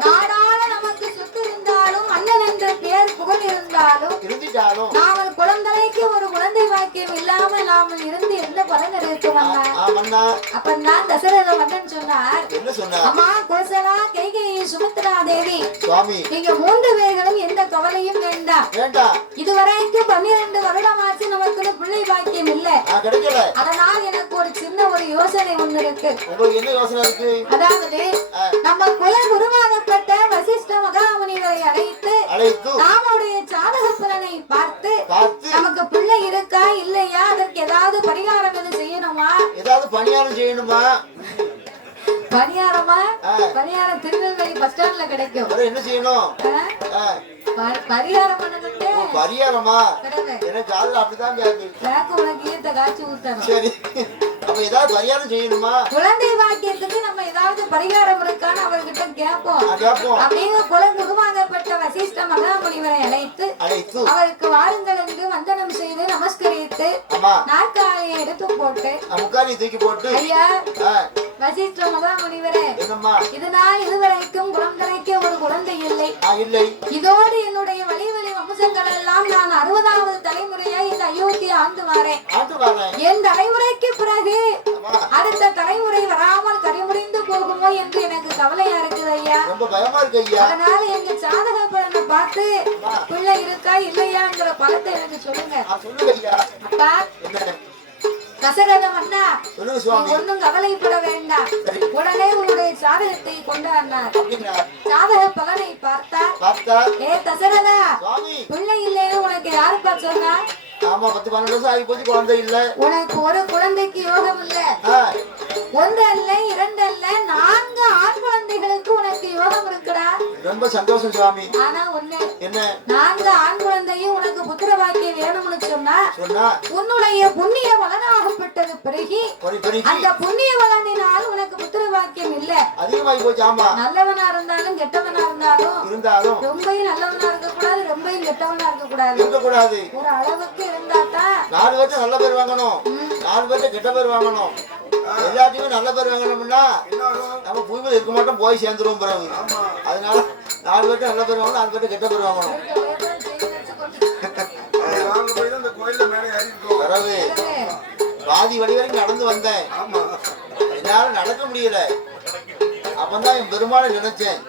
நாடாள நமக்கு சொத்து இருந்தாலும் அண்ணன் என்ற பெயர் புகழ் இருந்தாலும் நாமல் குழந்தைக்கு ஒரு குழந்தை வாக்கியம் இல்லாம நாம இருந்து என்ன பலன் இருக்கும் அண்ணா அப்பந்தான் தசரத மன்னன் சொன்னார் அம்மா கோசலா கைகேயி சுமித்ரா தேவி நீங்க 3 பேர்களும் எந்த கவலையும் வேண்டாம் இதுவரைக்கும் 12 வருடமாச்சு நமக்கு பிள்ளை பாக்கியம் இல்ல அதனால் எனக்கு ஒரு சின்ன ஒரு யோசனை ஒண்ணு இருக்கு அதாவது நம்ம குல குருவாகப்பட்ட வசிஷ்ட மகாமுனிவரை அழைத்து நாமுடைய ஜாதக பலனை பார்த்து நமக்கு பிள்ளை இருக்கா இல்லையா அதற்கு ஏதாவது பரிகாரம் எதுவும் செய்யணுமா பரிகாரம் திருநெல்வேலி பஸ் ஸ்டாண்ட்ல கிடைக்கும் என்ன செய்யணும் பரிகாரம் பண்ணணும்னு பரிகாரமா எனக்கு அப்படிதான் பேக்கு உனக்கு ஈரத்தை காய்ச்சி ஊத்தணும் சரி அப்ப ஏதாவது பரிகாரம் செய்யணுமா குழந்தை பாக்கியத்துக்கு நம்ம ஏதாவது பரிகாரம் இருக்கான்னு அவர்கிட்ட கேட்போம் அப்படிங்க குல குருவாகப்பட்ட வசிஷ்ட மகாமுனிவரை அழைத்து அவருக்கு வாருங்கள் என்று வந்தனம் செய்து நமஸ்கரித்து நாற்காலியை எடுத்து போட்டு தூக்கி போட்டு ஐயா வசிஷ்ட மகாமுனிவரே இதனால் இதுவரைக்கும் குழந்தைக்கு ஒரு குழந்தை இல்லை இதோடு என்னுடைய வழி வம்சங்கள் எல்லாம் நான் 60வது தலைமுறையா இந்த அயோத்தியை ஆண்டு வரேன் என் தலைமுறைக்கு பிறகு அடுத்த தலைமுறை வராமல் கரைமுறைந்து போகுமோ என்று எனக்கு கவலையா இருக்குது ஐயா அதனால எங்க ஜாதக பலனை பார்த்து பிள்ளை இருக்கா இல்லையாங்கிற பலத்தை எனக்கு சொல்லுங்க அப்பா தசரத மன்னா ஒன்னும் கவலைப்பட வேண்டாம் உடனே உன்னுடைய ஜாதகத்தை கொண்டாடினார் ஜாதக பலனை பார்த்தார் ஏ தசரதா பிள்ளை இல்லைன்னு உனக்கு யாருப்பா சொன்னா ஆமா 10-12 வருஷம் ஆகி போச்சு குழந்தை இல்ல உனக்கு ஒரு குழந்தைக்கு யோகம் இல்ல ஒன்று அல்ல 2 அல்ல 4 ஆண் குழந்தைகளுக்கு உனக்கு யோகம் இருக்குடா ரொம்ப சந்தோஷம் சுவாமி ஆனா ஒண்ணு என்ன 4 ஆண் குழந்தையும் உனக்கு புத்திர பாக்கியம் வேணும்னு சொன்னா உன்னுடைய புண்ணிய பலனாகப்பட்டது பிறகு அந்த புண்ணிய பலனினால் உனக்கு புத்திர பாக்கியம் இல்ல அதிகமாகி போச்சு ஆமா நல்லவனா இருந்தாலும் கெட்டவனா இருந்தாலும் ரொம்ப நல்லவனா இருக்க கூடாது ரொம்ப கெட்டவனா இருக்க கூடாது ஒரு அளவுக்கு இருந்தாதான் 4 பேருக்கு நல்ல பேர் வாங்கணும் 4 பேருக்கு கெட்ட பேர் வாங்கணும் எல்லாத்தையுமே நல்ல பேர் வாங்கணும்னா நம்ம பூமியில இருக்க மாட்டோம், போய் சேர்ந்துருவோம் பிறகு. அதனால 4 பேர்ட்ட நல்ல பேர் வாங்கணும், 4 பேர்ட்ட கெட்ட பேர் வாங்கணும். பிறகு பாதி வழி வரைக்கும் நடந்து வந்தேன், என்னால நடக்க முடியல. அப்பதான் என் பெருமாளை நினைச்சேன்,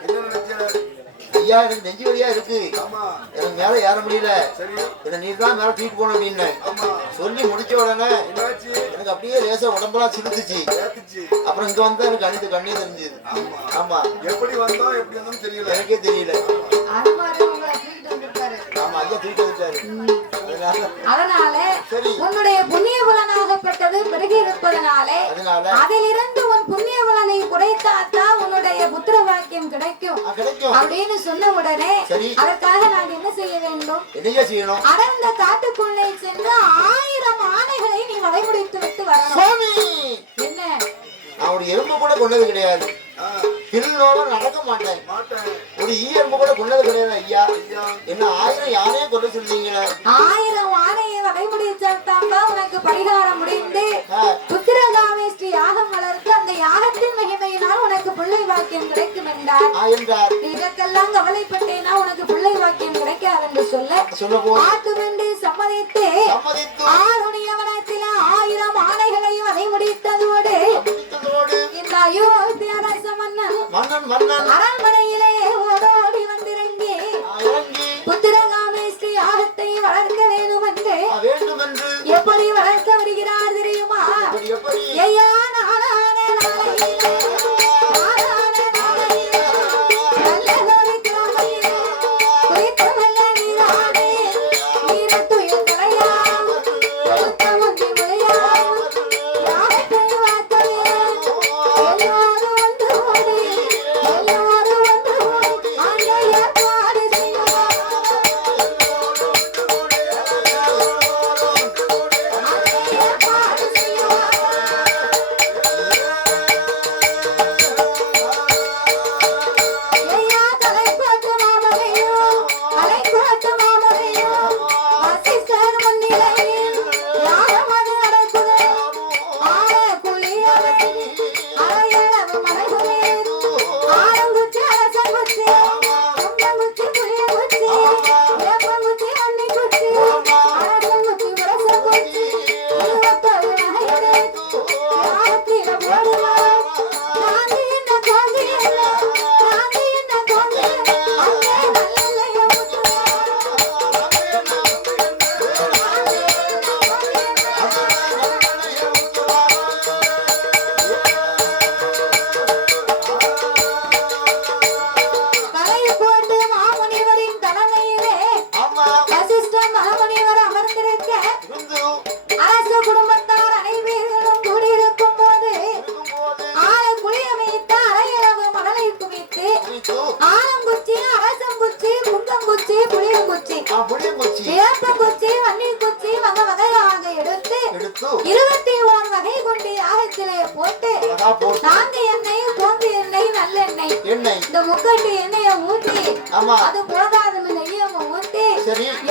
ஐயா எனக்கு நெஞ்சு வழியா இருக்கு, எனக்கு மேல ஏற முடியல, என்ன நீ தான் மேல தூக்கிட்டு போகணும் அப்படின்னு சொல்லி முடிச்ச உடனே எனக்கு அப்படியே லேசா உடம்பெல்லாம் சிலுத்துச்சு. அப்புறம் இங்க வந்தா எனக்கு அணிந்து கண்ணே தெரிஞ்சது. ஆமா, எப்படி வந்தோம் எப்படி வந்தோம் தெரியல, எனக்கே தெரியல. ஆமா, ஐயா தூக்கிட்டு வந்துட்டாரு. அதனால உன்னுடைய புண்ணிய பலனாகப்பட்டது பெருகி இருப்பதனாலே அதிலிருந்து உன் புண்ணிய பலனை குறைத்தாத்தான் உன்னுடைய புத்திர வாக்கியம் கிடைக்கும் அப்படின்னு சொன்ன உடனே அதற்காக நான் என்ன செய்ய வேண்டும்? அடர்ந்த காட்டுக்குள்ளே சென்று 1000 ஆனைகளை நீ வளைமுடித்து விட்டு வரணும். என்ன, நான் ஒரு எறும்பு கூட கொண்டது கிடையாது, கில்லோகம் நடக்க மாட்டேன், ஒரு எறும்பு கூட கொண்டது கிடையாது. ஐயா என்ன 1000 யானையை கொண்டு சொல்றீங்களே? 1000 ஆனையை வளைமுடித்தால்தான் உனக்கு பரிகாரம் முடிந்து புத்திரகாமேஷ்டி யாகம் வளர்த்து அந்த யாகத்தின் மகிமையினால் உனக்கு பிள்ளை வாக்கியம் கிடைக்கும் என்றார். இதற்கெல்லாம் கவலைப்பட்டேனா உனக்கு பிள்ளை வாக்கியம் கிடைக்காது என்று சொல்ல ஆட்டுமென்று சம்மதித்து ஆளுடையவனத்தில் 1000 ஆனைகளையும் வளைமுடித்ததோடு இந்த அயோத்தி அரச மன்னன் அரண்மனையிலே ஓடோடி வந்திறங்கி புத்திரகாமேஷ்டி யாகத்தை வளர்க்க வேண்டும் என்று எப்படி வளர்க்க வருகிறார் தெரியுமா? ஐயா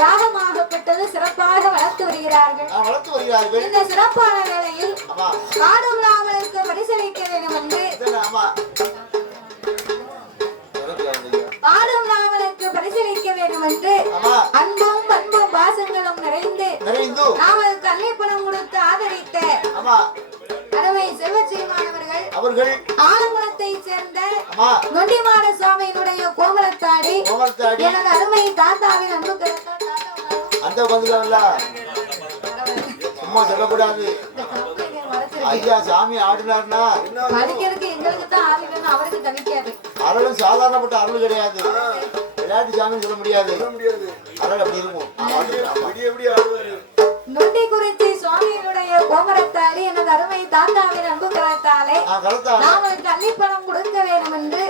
யாகமாகப்பட்டது சிறப்பாக வளர்த்து வருகிறார்கள். இந்த சிறப்பான வேளையில் காடும் நாவலுக்கு பரிசளிக்க வேண்டும் என்று பாடும் நாவலுக்கு பரிசளிக்க வேண்டும் என்று அன்பும் பண்பும் பாசங்களும் நிறைந்து நாவல் கல்விப்பணம் கொடுத்து ஆதரித்த அருமை செல்வச்செய்மானவர்கள் ஆலங்குளத்தை சேர்ந்த நொண்டிமாட சுவாமியினுடைய கோமலத்தாடி எனது அருமை தாத்தாவின் அன்பு அந்த வந்துல சும்மா சொல்லக்கூடாது. ஐயா சாமி ஆடினார்னா படிக்கிறதுக்கு எங்களுக்கு தான் ஆடினா அவருக்கு தனிக்காது. அருளும் சாதாரணப்பட்ட அருள் கிடையாது, விளையாட்டு சாமின்னு சொல்ல முடியாது. அருள் அப்படி இருக்கும். நொண்டி குறிச்சி சுவாமியினுடைய கோமரத்தாடி எனது அருமை தாத்தாவின் அன்பு கலத்தாலே நாமளுக்கு அள்ளிப்பணம் கொடுக்க வேண்டும் என்று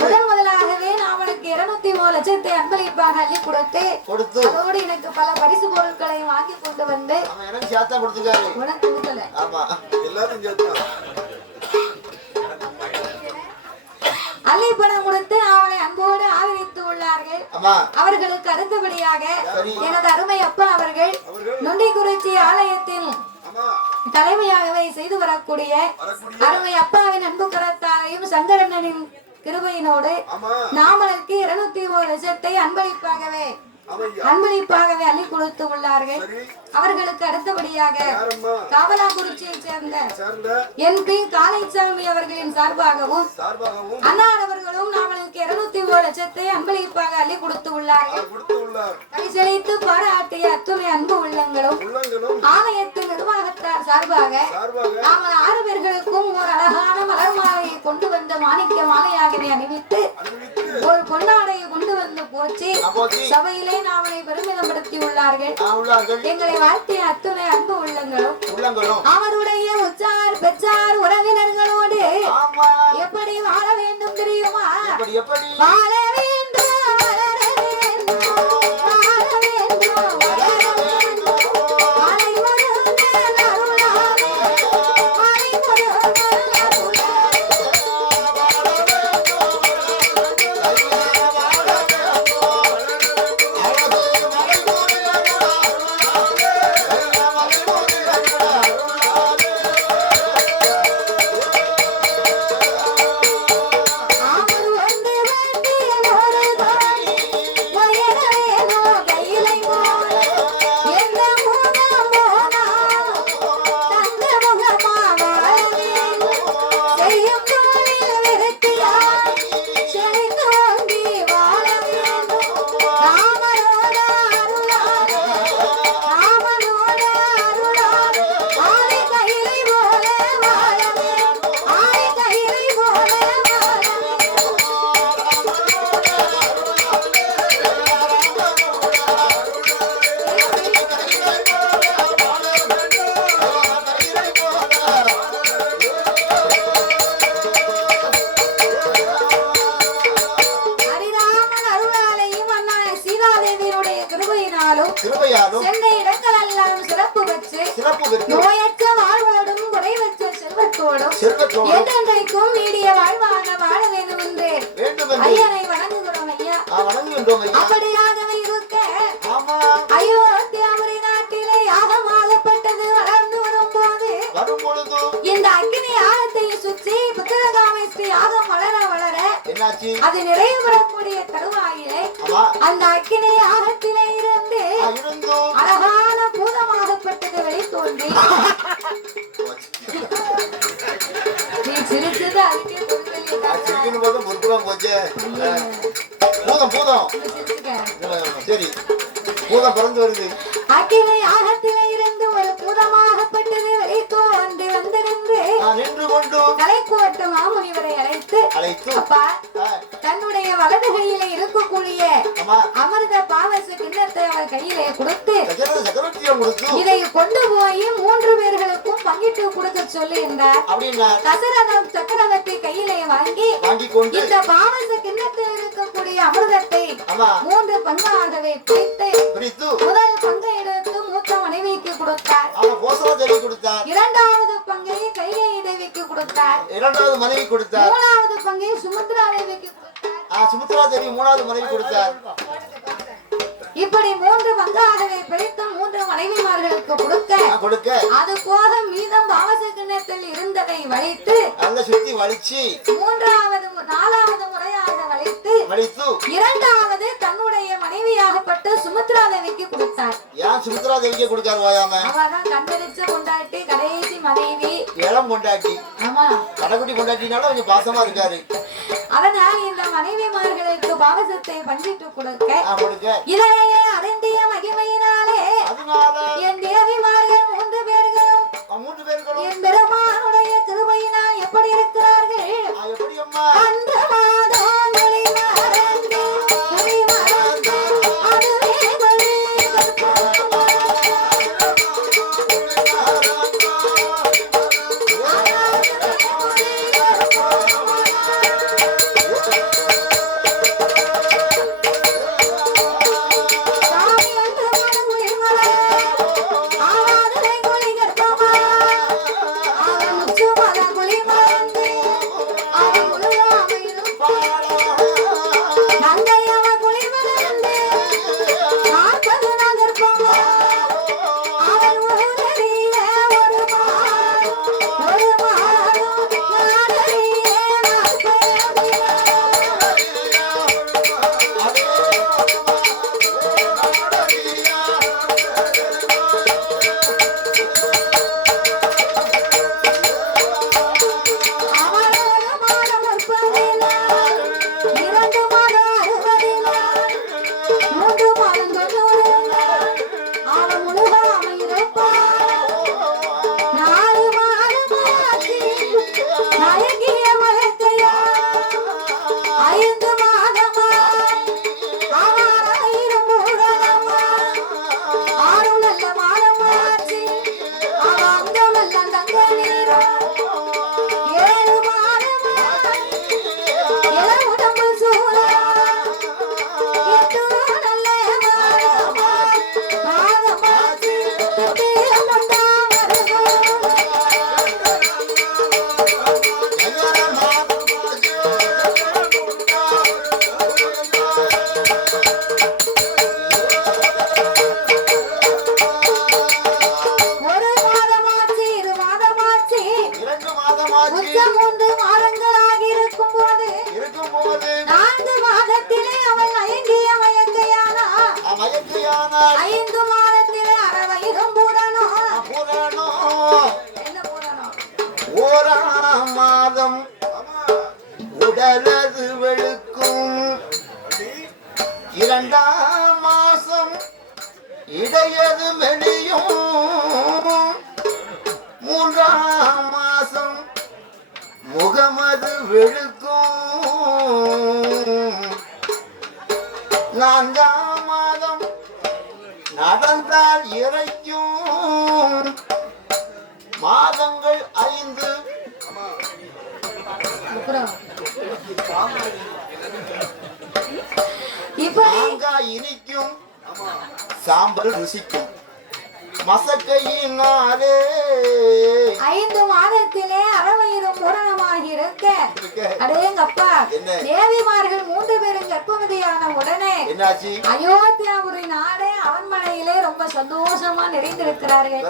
முதல் முதலாகவே நாமளுக்கு 203 லட்சத்தை அன்பளிப்பாக அள்ளி கொடுத்து அதோடு எனக்கு பல பரிசு பொருட்களை வாங்கி கொண்டு வந்து உனக்கு கொடுக்கல. அள்ளிப்பணம் கொடுத்து அவளை அன்போடு ஆதரித்து உள்ளார்கள். அவர்களுக்கு அடுத்தபடியாக எனது அருமை அப்பா அவர்கள் நொண்டிக்குறிச்சி ஆலயத்தில் தலைமையாகவே செய்து வரக்கூடிய அருமை அப்பாவின் அன்பு கரத்தாலையும் சங்கரண்ணனின் கிருபையினோடு நாமளுக்கு 201 லட்சத்தை அன்பளிப்பாகவே அள்ளி கொடுத்து உள்ளார்கள். அவர்களுக்கு அடுத்தபடியாக காவலாக்குறிச்சியை சேர்ந்த என்பி காளைச்சாமி அவர்களின் சார்பாகவும் அண்ணாடவர்களும் நாமளுக்கு 201 லட்சத்தை அன்பளிப்பாக அள்ளி கொடுத்து உள்ளார்கள். கைசெழித்து பாராட்டிய அத்துணை அன்பு உள்ளங்களும் ஆலயத்தின் நிர்வாகத்தார் சார்பாக நாமல் 6 பேர்களுக்கும் ஒரு அழகான மலர் மாலையை கொண்டு வந்த மாணிக்க மாலையாகவே அணிவித்து ஒரு பொன்னாடையை கொண்டு வந்து போச்சு சபையிலே நாமளை பெருமிதப்படுத்தி உள்ளார்கள். எங்களை வாழ்த்திய அத்துணை அன்பு உள்ளங்களும் அவருடைய உச்சார் பெற்றார் உறவினர்களோடு எப்படி வாழ வேண்டும் தெரியுமா? வாழ வேண்டும் சென்ற இடங்களெல்லாம் சிறப்பு பெற்று நோயற்ற வாழ்வோடும் குறைவற்ற செல்வத்தோடும் என்றென்றைக்கும் நீடிய வாழ்வாக வாழ வேண்டும் என்று ஐயனை வணங்குகிறோம் ஐயா. அப்படியாகவே இருக்க அயோத்தியாபுரி நாட்டிலே யாகமாகப்பட்டது வளர்ந்து வரும்போது இந்த அக்னி யாகத்தை சுற்றி புத்திரகாமேஸ்வரி யாகம் வளர வளர அது நிறைவு பெறக்கூடிய தருவாயிலே அந்த அக்னி யாகத்திலே இருந்து அழகான பூதமாகப்பட்டது வெளித்தோன்றி நீ சிரிச்சது அதுக்கே அக்கினை ஆகத்திலே இருந்து ஒரு பூதமாகப்பட்டது வெளித்தோன்றி வந்து நின்று கலைக்கோட்ட மாமுனிவரை அழைத்து அப்பா தன்னுடைய வலது கையிலே இருக்கக்கூடிய அமிர்த பாவச கிண்ணத்தை அவர் கையிலே கொடுத்து இதை கொண்டு போய் 3 பேர்களுக்கும் பங்கிட்டு கொடுக்க சொல்லி என்றார். தசரதம் சக்கரவர்த்தி கையிலே வாங்கி இந்த பாவச கிண்ணத்தில் இருக்கக்கூடிய அமிர்தத்தை 3 பங்காகவே பிரித்து முதல் பங்கை எடுத்து மூத்த மனைவிக்கு கொடுத்தார். இரண்டாவது பங்கை கையை தேவிக்கு கொடுத்தார். மூணாவது பங்கை சுமித்ரா தேவிக்கு இப்படி 3 பங்காகவே பிரித்து 3 மனைவிமார்களுக்கு கொடுக்க அது போக மீதம் பாவச கிண்ணத்தில் இருந்ததை வலித்து மூன்றாவது 4வது முறையாக வலித்து இரண்டாவது தன்னுடைய மனைவியாகப்பட்டு சுமித்ரா தேவிக்கு கொடுத்தார். சுமித்ரா தேவிக்கு கொடுக்காரு அவதான் கண்டெடுச்ச கொண்டாட்டி கடைசி மனைவி இளம் கொண்டாட்டி. ஆமா கடைக்குட்டி கொண்டாட்டினாலும் கொஞ்சம் பாசமா இருக்காரு. அதனால் இந்த மனைவிமார்களுக்கு பாவசத்தை பங்கிட்டு கொடுக்க இதையே அறிந்திய மகிமையினாலே என் தேவிமார்கள் 3 பேர்களும் என் பெருமானுடைய கிருபையினால் எப்படி இருக்கிறார்கள்? அந்த மாதம் அவன் முச்சு மல குளி மறந்து அவன் முழுகாமை உடலது வெளுக்கும் 2ஆம் மாசம் இடையது மெலியும் 3ஆம் மாசம் முகமது வெளுக்கும் 4ஆம் மாதம் நடந்தால் இறைக்கும் மாதங்கள் 5 மாங்காய் இனிக்கும் சாம்பல் ருசிக்கும் மசக்கையினாலே 5 மாதத்திலே அறவயிறு பூரணமாக இருக்க அடேங்கப்பா தேவிமார்கள் 3 பேரும் கர்ப்பவதியான உடனே என்னாச்சு அயோத்தியாபுரி நாடே அரண்மனையிலே ரொம்ப சந்தோஷமா நிறைந்திருக்கிறார்கள்.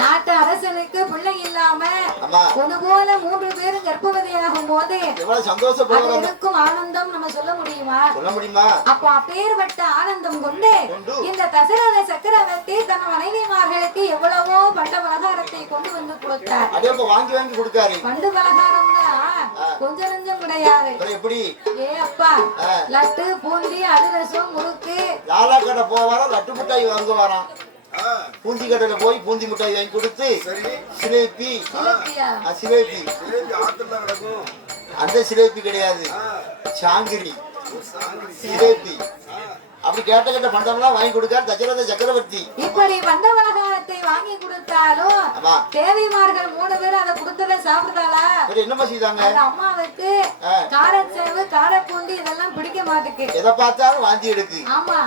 நாட்டு அரசனுக்கு பிள்ளை இல்லாம ஒண்ணு போல 3 பேரும் கர்ப்பவதியாகும் போது இருக்கும் ஆனந்தம் நம்ம சொல்ல முடியுமா? அப்போ அப்பேற்பட்ட ஆனந்தம் கொண்டு இந்த தசரத சக்கரவர்த்தி தன் மனைவிமார்களுக்கு எவ்வளவோ பண்ட பலகாரத்தை கொண்டு வந்து கொடுத்தார். பண்டு பலகாரம்னா கொஞ்சம் நஞ்சம் கிடையாது. ஏ அப்பா, லட்டு, பூந்தி, அதிரசம், முறுக்கு. லாலா கடை போவாரா, லட்டு மிட்டாய் வாங்குவாராம். பூந்தி கடையில போய் பூந்தி மிட்டாய் வாங்கி கொடுத்து சிலேபி அந்த சிலேபி கிடையாது, சாங்கிரி சிலேபி. அப்படி கேட்ட பண்டம்லாம் வாங்கி கொடுக்காரு தசரத சக்கரவர்த்தி. இப்படி பண்ட பலகாரத்தை வாங்கி கொடுத்தாலும் தேவிமார்கள் 3 பேரும் அதை கொடுத்தத சாப்பிடுதாளா? என்னமா செய்தாங்க? அம்மாவுக்கு காரச்சேவு, காரப்பூந்தி இதெல்லாம் பிடிக்க மாட்டுக்கு. எதை பார்த்தாலும் வாந்தி எடுக்கு. ஆமா.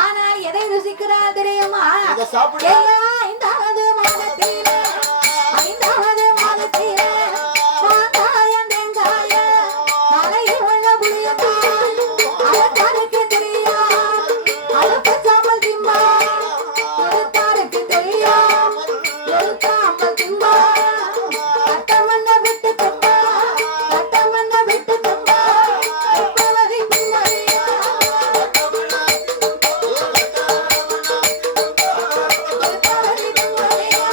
ஆனால் எதை ருசிக்கிறா தெரியுமா? இதை சாப்பிடு. 5வது மாதத்திலே 5வது மாதத்திலே மாங்காயம் வெங்காயம் மலையில் உள்ள புளியங்காய் அதற்கு தெரியா அடுப்பு சாம்பல் திம்பா எடுத்தாருக்கு தெரியா எடுத்தாம்பல் திம்பா கட்டமண்ண விட்டு திம்பா கட்டமண்ண விட்டு திம்பா எப்பவதி திம்பறியா எப்பவதி திம்பறியா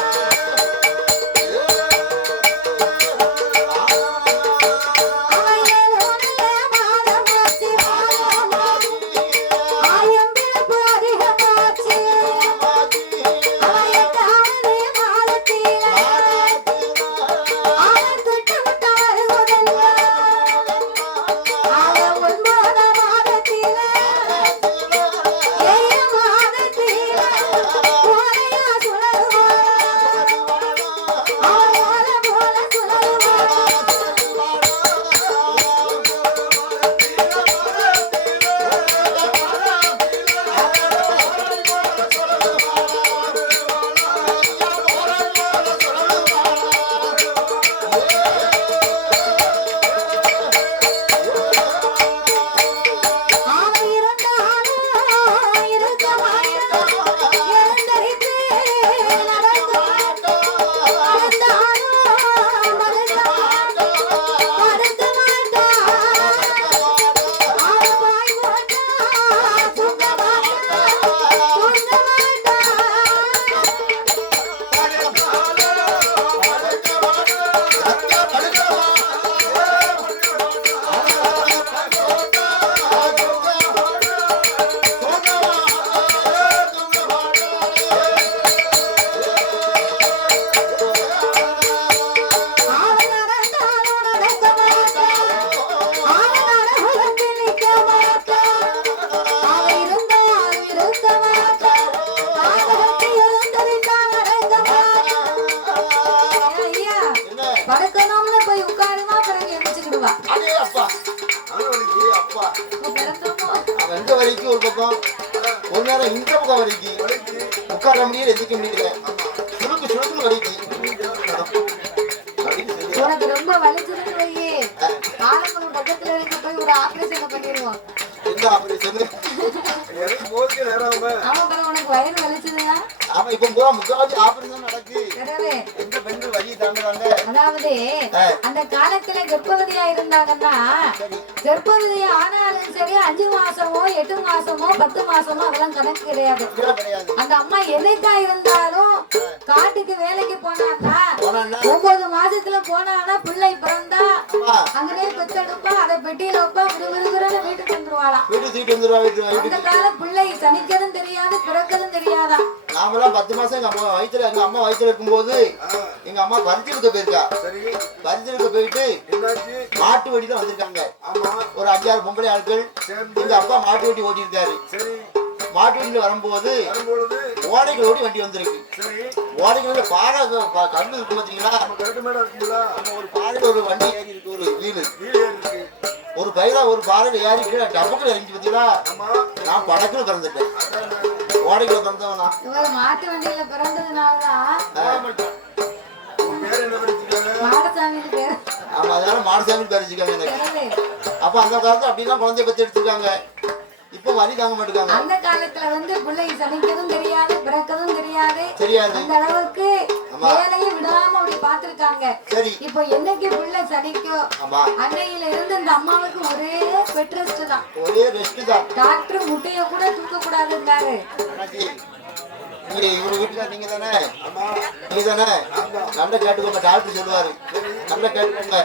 படுக்கணும்னு போய் உட்காருமா, பிறகு எந்திரிச்சுக்கிடுவா. அவன் இந்த வரைக்கும் ஒரு பக்கம், ஒரு நேரம் இந்த பக்கம் வரைக்கும் உட்கார முடியல, எந்திரிக்க முடியல, சுருக்கு சுருக்குன்னு வரைக்கும். உனக்கு ரொம்ப வலிச்சிருக்கு வையே, ஆலமரம் பக்கத்துல இருக்க போய் ஒரு ஆபரேஷன் பண்ணிடுவோம். எந்த ஆபரேஷன்? உனக்கு வயிறு வலிச்சதுன்னா முக்காவாசி ஆபரேஷன் நடக்கு. எந்த பெண்கள் வலி தாங்குறாங்க? அதாவது அந்த காலத்துல கர்ப்பவதியா இருந்தாங்கன்னா, கர்ப்பவதி ஆனாலும் சரி 5 மாசமோ 8 மாசமோ 10 மாசமோ அதெல்லாம் கணக்கு கிடையாது. அந்த அம்மா என்னைக்கா இருந்தாலும் காட்டுக்கு வேலைக்கு போனான்னா போனான்னா 9 மாசத்துல போனானா பிள்ளை பிறந்தா ஆமா அங்கனே பெத்தெடுப்பா அதை பெட்டியில வைப்பா விறுவிறுன்னு வீட்டுக்கு வந்துருவாளாம். வீட்டு தூக்கிட்டு வந்துருவா அந்த கால பிள்ளை சனிக்கதும் தெரியாது பிறக்கதும் தெரியாதா. நாமெல்லாம் 10 மாசம் எங்க அம்மா வயித்துல இருக்கும்போது எங்க அம்மா பரிஞ்செடுக்க போயிருக்கா. பரிஞ்செடுக்க போயிட்டு மாட்டு வண்டியில வந்திருக்காங்க. ஒரு 5-6 பொம்பளை ஆட்கள். எங்க அப்பா மாட்டு வண்டி ஓட்டி இருக்காரு. மாட்டு வண்டியில வரும்போது ஓடைகள் ஓடி வண்டி வந்திருக்கு. ஓடைகள் பாறை கண்ணு இருக்கு பாத்தீங்களா? ஒரு பாறையில ஒரு வண்டி ஏறி இருக்கு. ஒரு வீடு ஒரு பையனா ஒரு பாறையில ஏறி கீழே டப்புக்குள்ள இறங்கி பாத்தீங்களா? நான் படக்குல பிறந்துட்டேன். ஓடைக்குள்ள பிறந்தவனா மாட்டு வண்டியில பிறந்ததுனாலதான் மாடசாமி பேர். ஆமா அதனால மாடசாமி பேர் வச்சுக்காங்க எனக்கு. அப்ப அந்த காலத்துல அப்படிதான் குழந்தைய பத்தி எடுத்துருக்காங்க. இப்ப வலி தாங்க மாட்டேங்காங்க. அந்த காலத்துல பிள்ளை சனிக்கதும் தெரியாது பிறக்கதும் தெரியாது. அந்த அளவுக்கு வேலையை விடாம அப்படி பாத்துருக்காங்க. இப்போ என்னைக்கு பிள்ளை சனிக்கோ அன்னையில இருந்து இந்த அம்மாவுக்கு ஒரே பெட் ரெஸ்ட் தான். ஒரே ரெஸ்ட் தான். டாக்டர் முட்டைய கூட தூக்க கூடாதுன்னாரு. இவரு வீட்டுல நீங்க தானே? நீங்க தானே? நல்ல கேட்டுக்கோங்க. டாக்டர் சொல்லுவாரு நல்ல கேட்டுக்கோங்க.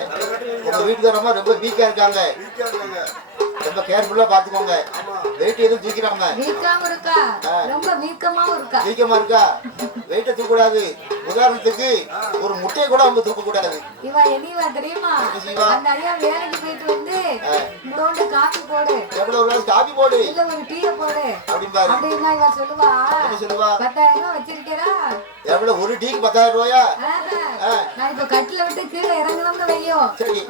உங்க வீட்டுக்காரமா ரொம்ப வீக்கா இருக்காங்க. ரொம்ப கேர்ஃபுல்லா பாத்துக்கோங்க. வெயிட் எதுவும் தூக்கிறாங்க. வீக்காவும் இருக்கா ரொம்ப வீக்கமாவும் இருக்கா. வீக்கமா இருக்கா வெயிட்ட தூக்க கூடாது. உதாரணத்துக்கு ஒரு முட்டையை கூட அவங்க தூக்க கூடாது. இவா என்னவா தெரியுமா? அந்த ஐயா வேலைக்கு போயிட்டு வந்து முடோண்டு காபி போடு. எவ்வளவு ஒரு கிளாஸ் காபி போடு. இல்ல ஒரு டீயை போடு அப்படிம்பாரு. அப்படின்னா இவா சொல்லுவா. என்ன சொல்லுவா? 10,000 ரூபாய் வச்சிருக்கா. எவ்வளவு ஒரு டீக்கு 10,000 ரூபாயா? நான் இப்ப கட்டில விட்டு கீழே இறங்கணும்னு வையோ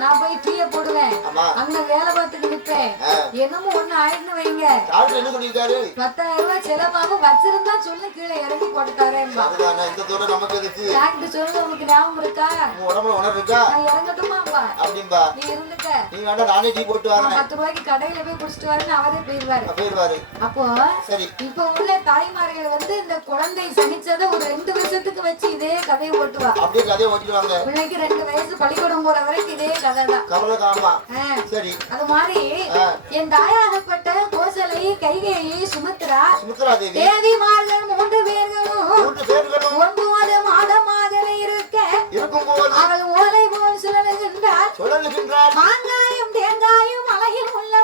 நான் போய் டீயை போடுவேன். அங்க வேலை பார்த்துட்டு நிப்பேன். என்னமோ ஒண்ணு ஆயிடுன்னு வைங்க. டாக்டர் என்ன சொல்லிருக்காரு? 10,000 ரூபாய் செலவாகும் வச்சிருந்தா சொல்லு கீழே இறங்கி போட்டுட்டாரேன்பா. இந்த தூரம் நமக்கு எதுக்கு? டாக்டர் சொல்லுங்க உங்களுக்கு ஞாபகம் இருக்கா? உடம்புல உணர்வு இருக்கா? நான் இறங்கட்டுமாப்பா அப்படின்பா. நீ இருந்துக்க. நீ வேணா நானே டீ போட்டு வரேன். 10 ரூபாய்க்கு கடையில போய் குடிச்சிட்டு வரேன்னு அவரே போயிருவாரு. அப்போ இப்ப உள்ள தாய்மார்கள் இந்த குழந்தை சனிச்சதை ஒரு 2 வருஷத்துக்கு வச்சு இதே கதையை ஓட்டுவா. அப்படியே கதையை ஓட்டுவாங்க. பிள்ளைக்கு 2 வயசு பள்ளிக்கூடம் போற வரைக்கும் இதே கதை தான். கவலைதாமா. சரி அது மாதிரி என் தாயாகப்பட்ட கோசலை கைகேயி சுமித்ரா தேவிமார்கள் 3 பேர்களும் 9 மாதமாகவே இருக்கும்போது அவள் ஓலை போல் சுழலுகின்றாள். மாங்காயும் தேங்காயும் அலையில் உள்ள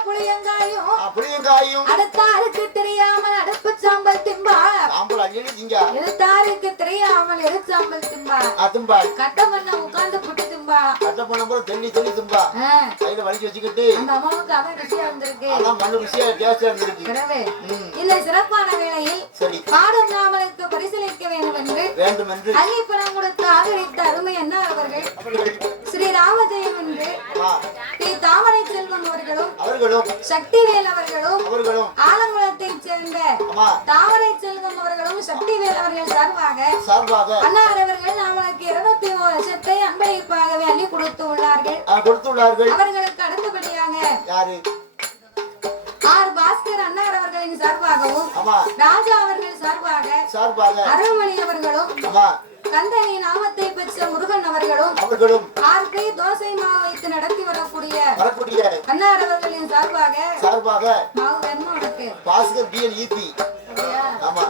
புளியங்காயும் அடுத்தாருக்கு தெரியாமல் அடுப்பு சாம்பல் திம்பா. எழுத்தாருக்கு தெரியாமல் எருச்சாம்பல் திம்பா. கட்டம் பண்ண உட்கார்ந்து புட்டு திம்பா. கட்டம் பண்ண போது தென்னி திம்பா. கையில வலிச்சு வச்சுக்கிட்டு அந்த அம்மாவுக்கு அவன் ருசியா இருந்திருக்கு. அதான் மண்ணு ருசியா டேஸ்டா இருந்திருக்கு. இந்த சிறப்பான வேளையில் பாடும் நாமலுக்கு பரிசீலிக்க வேண்டும் என்று அள்ளிப்பணம் கொடுத்து ஆதரித்த அருமை அண்ணா அவர்கள் ஸ்ரீ ராமஜெயம் என்று ஸ்ரீ தாமரை செல்வம் அவர்களும் சக்திவேல் அவர்களும் ஆலங்குளத்தை சேர்ந்த தாமரை செல்வம் அவர்களும் சக்திவேல் அவர்கள் சார்பாக அன்னார் அவர்கள் நாமளுக்கு 201 லட்சத்தை அன்பளிப்பாகவே அள்ளி கொடுத்துள்ளார்கள். அவர்களுக்கு அடுத்தபடியாக ஆர் பாஸ்கர் அன்னார் அவர்களின் சார்பாகவும் ராஜா அவர்கள் சார்பாக அருள்மணி அவர்களும் கந்தனி நாமத்தை பெற்ற முருகன் அவர்களும் ஆர்கை தோசை மாவு வைத்து நடத்தி வரக்கூடிய அன்னார் அவர்களின் சார்பாக மாவு வேணுமா உனக்கு? பாஸ்கர் டிஎன்இபி. ஆமா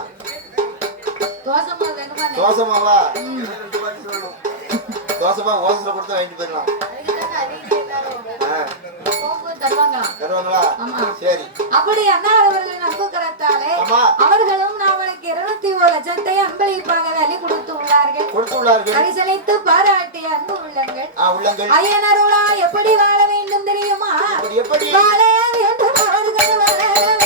தோசை மாவு வேணுமா? தோசை மாவா? தோசை மாவு ஓசையில கொடுத்து வாங்கிட்டு போயிடலாம். தருவாங்களா? சரி. அப்படி அன்னார் அவர்களின் அன்பு கரத்தாலே அவர்களும் நாமளுக்கு 201 லட்சத்தை அன்பளிப்பாக அள்ளி கொடுத்துள்ளார்கள். பரிசளித்து பாராட்டிய அன்பு உள்ளங்கள் ஐயனருளா எப்படி வாழ வேண்டும் தெரியுமா? வாழ வேண்டும் அவர்கள் வாழ வேண்டும்.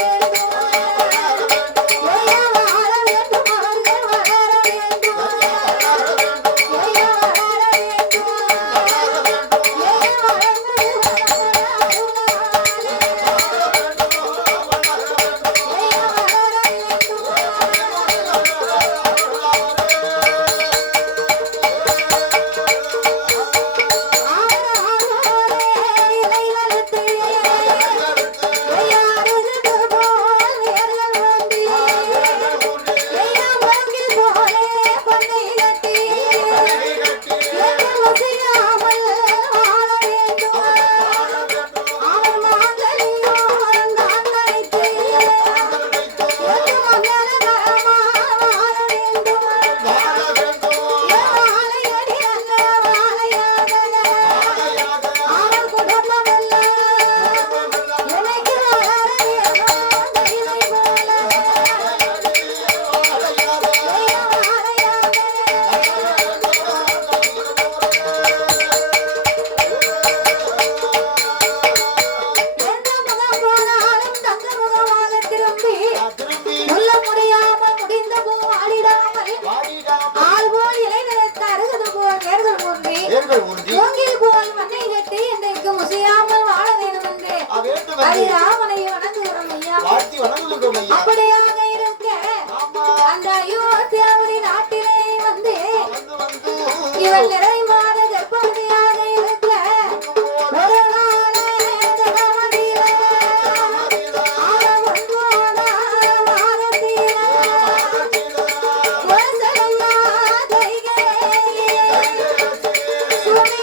அது ராமனை வணங்குகிறோம் ஐயா. வாழ்த்தி வணங்குகிறோம் ஐயா. அப்படியாக இருக்க அந்த அயோத்தியாவுடைய நாட்டிலே வந்து இவள் நிறைவான கர்ப்பவதியாக இருக்க ஒரு நாள் ஜெகமதியிலே ஆளவந்தோட வானத்திலே கோசலையா கைகேயி சுமி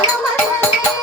மனமகளே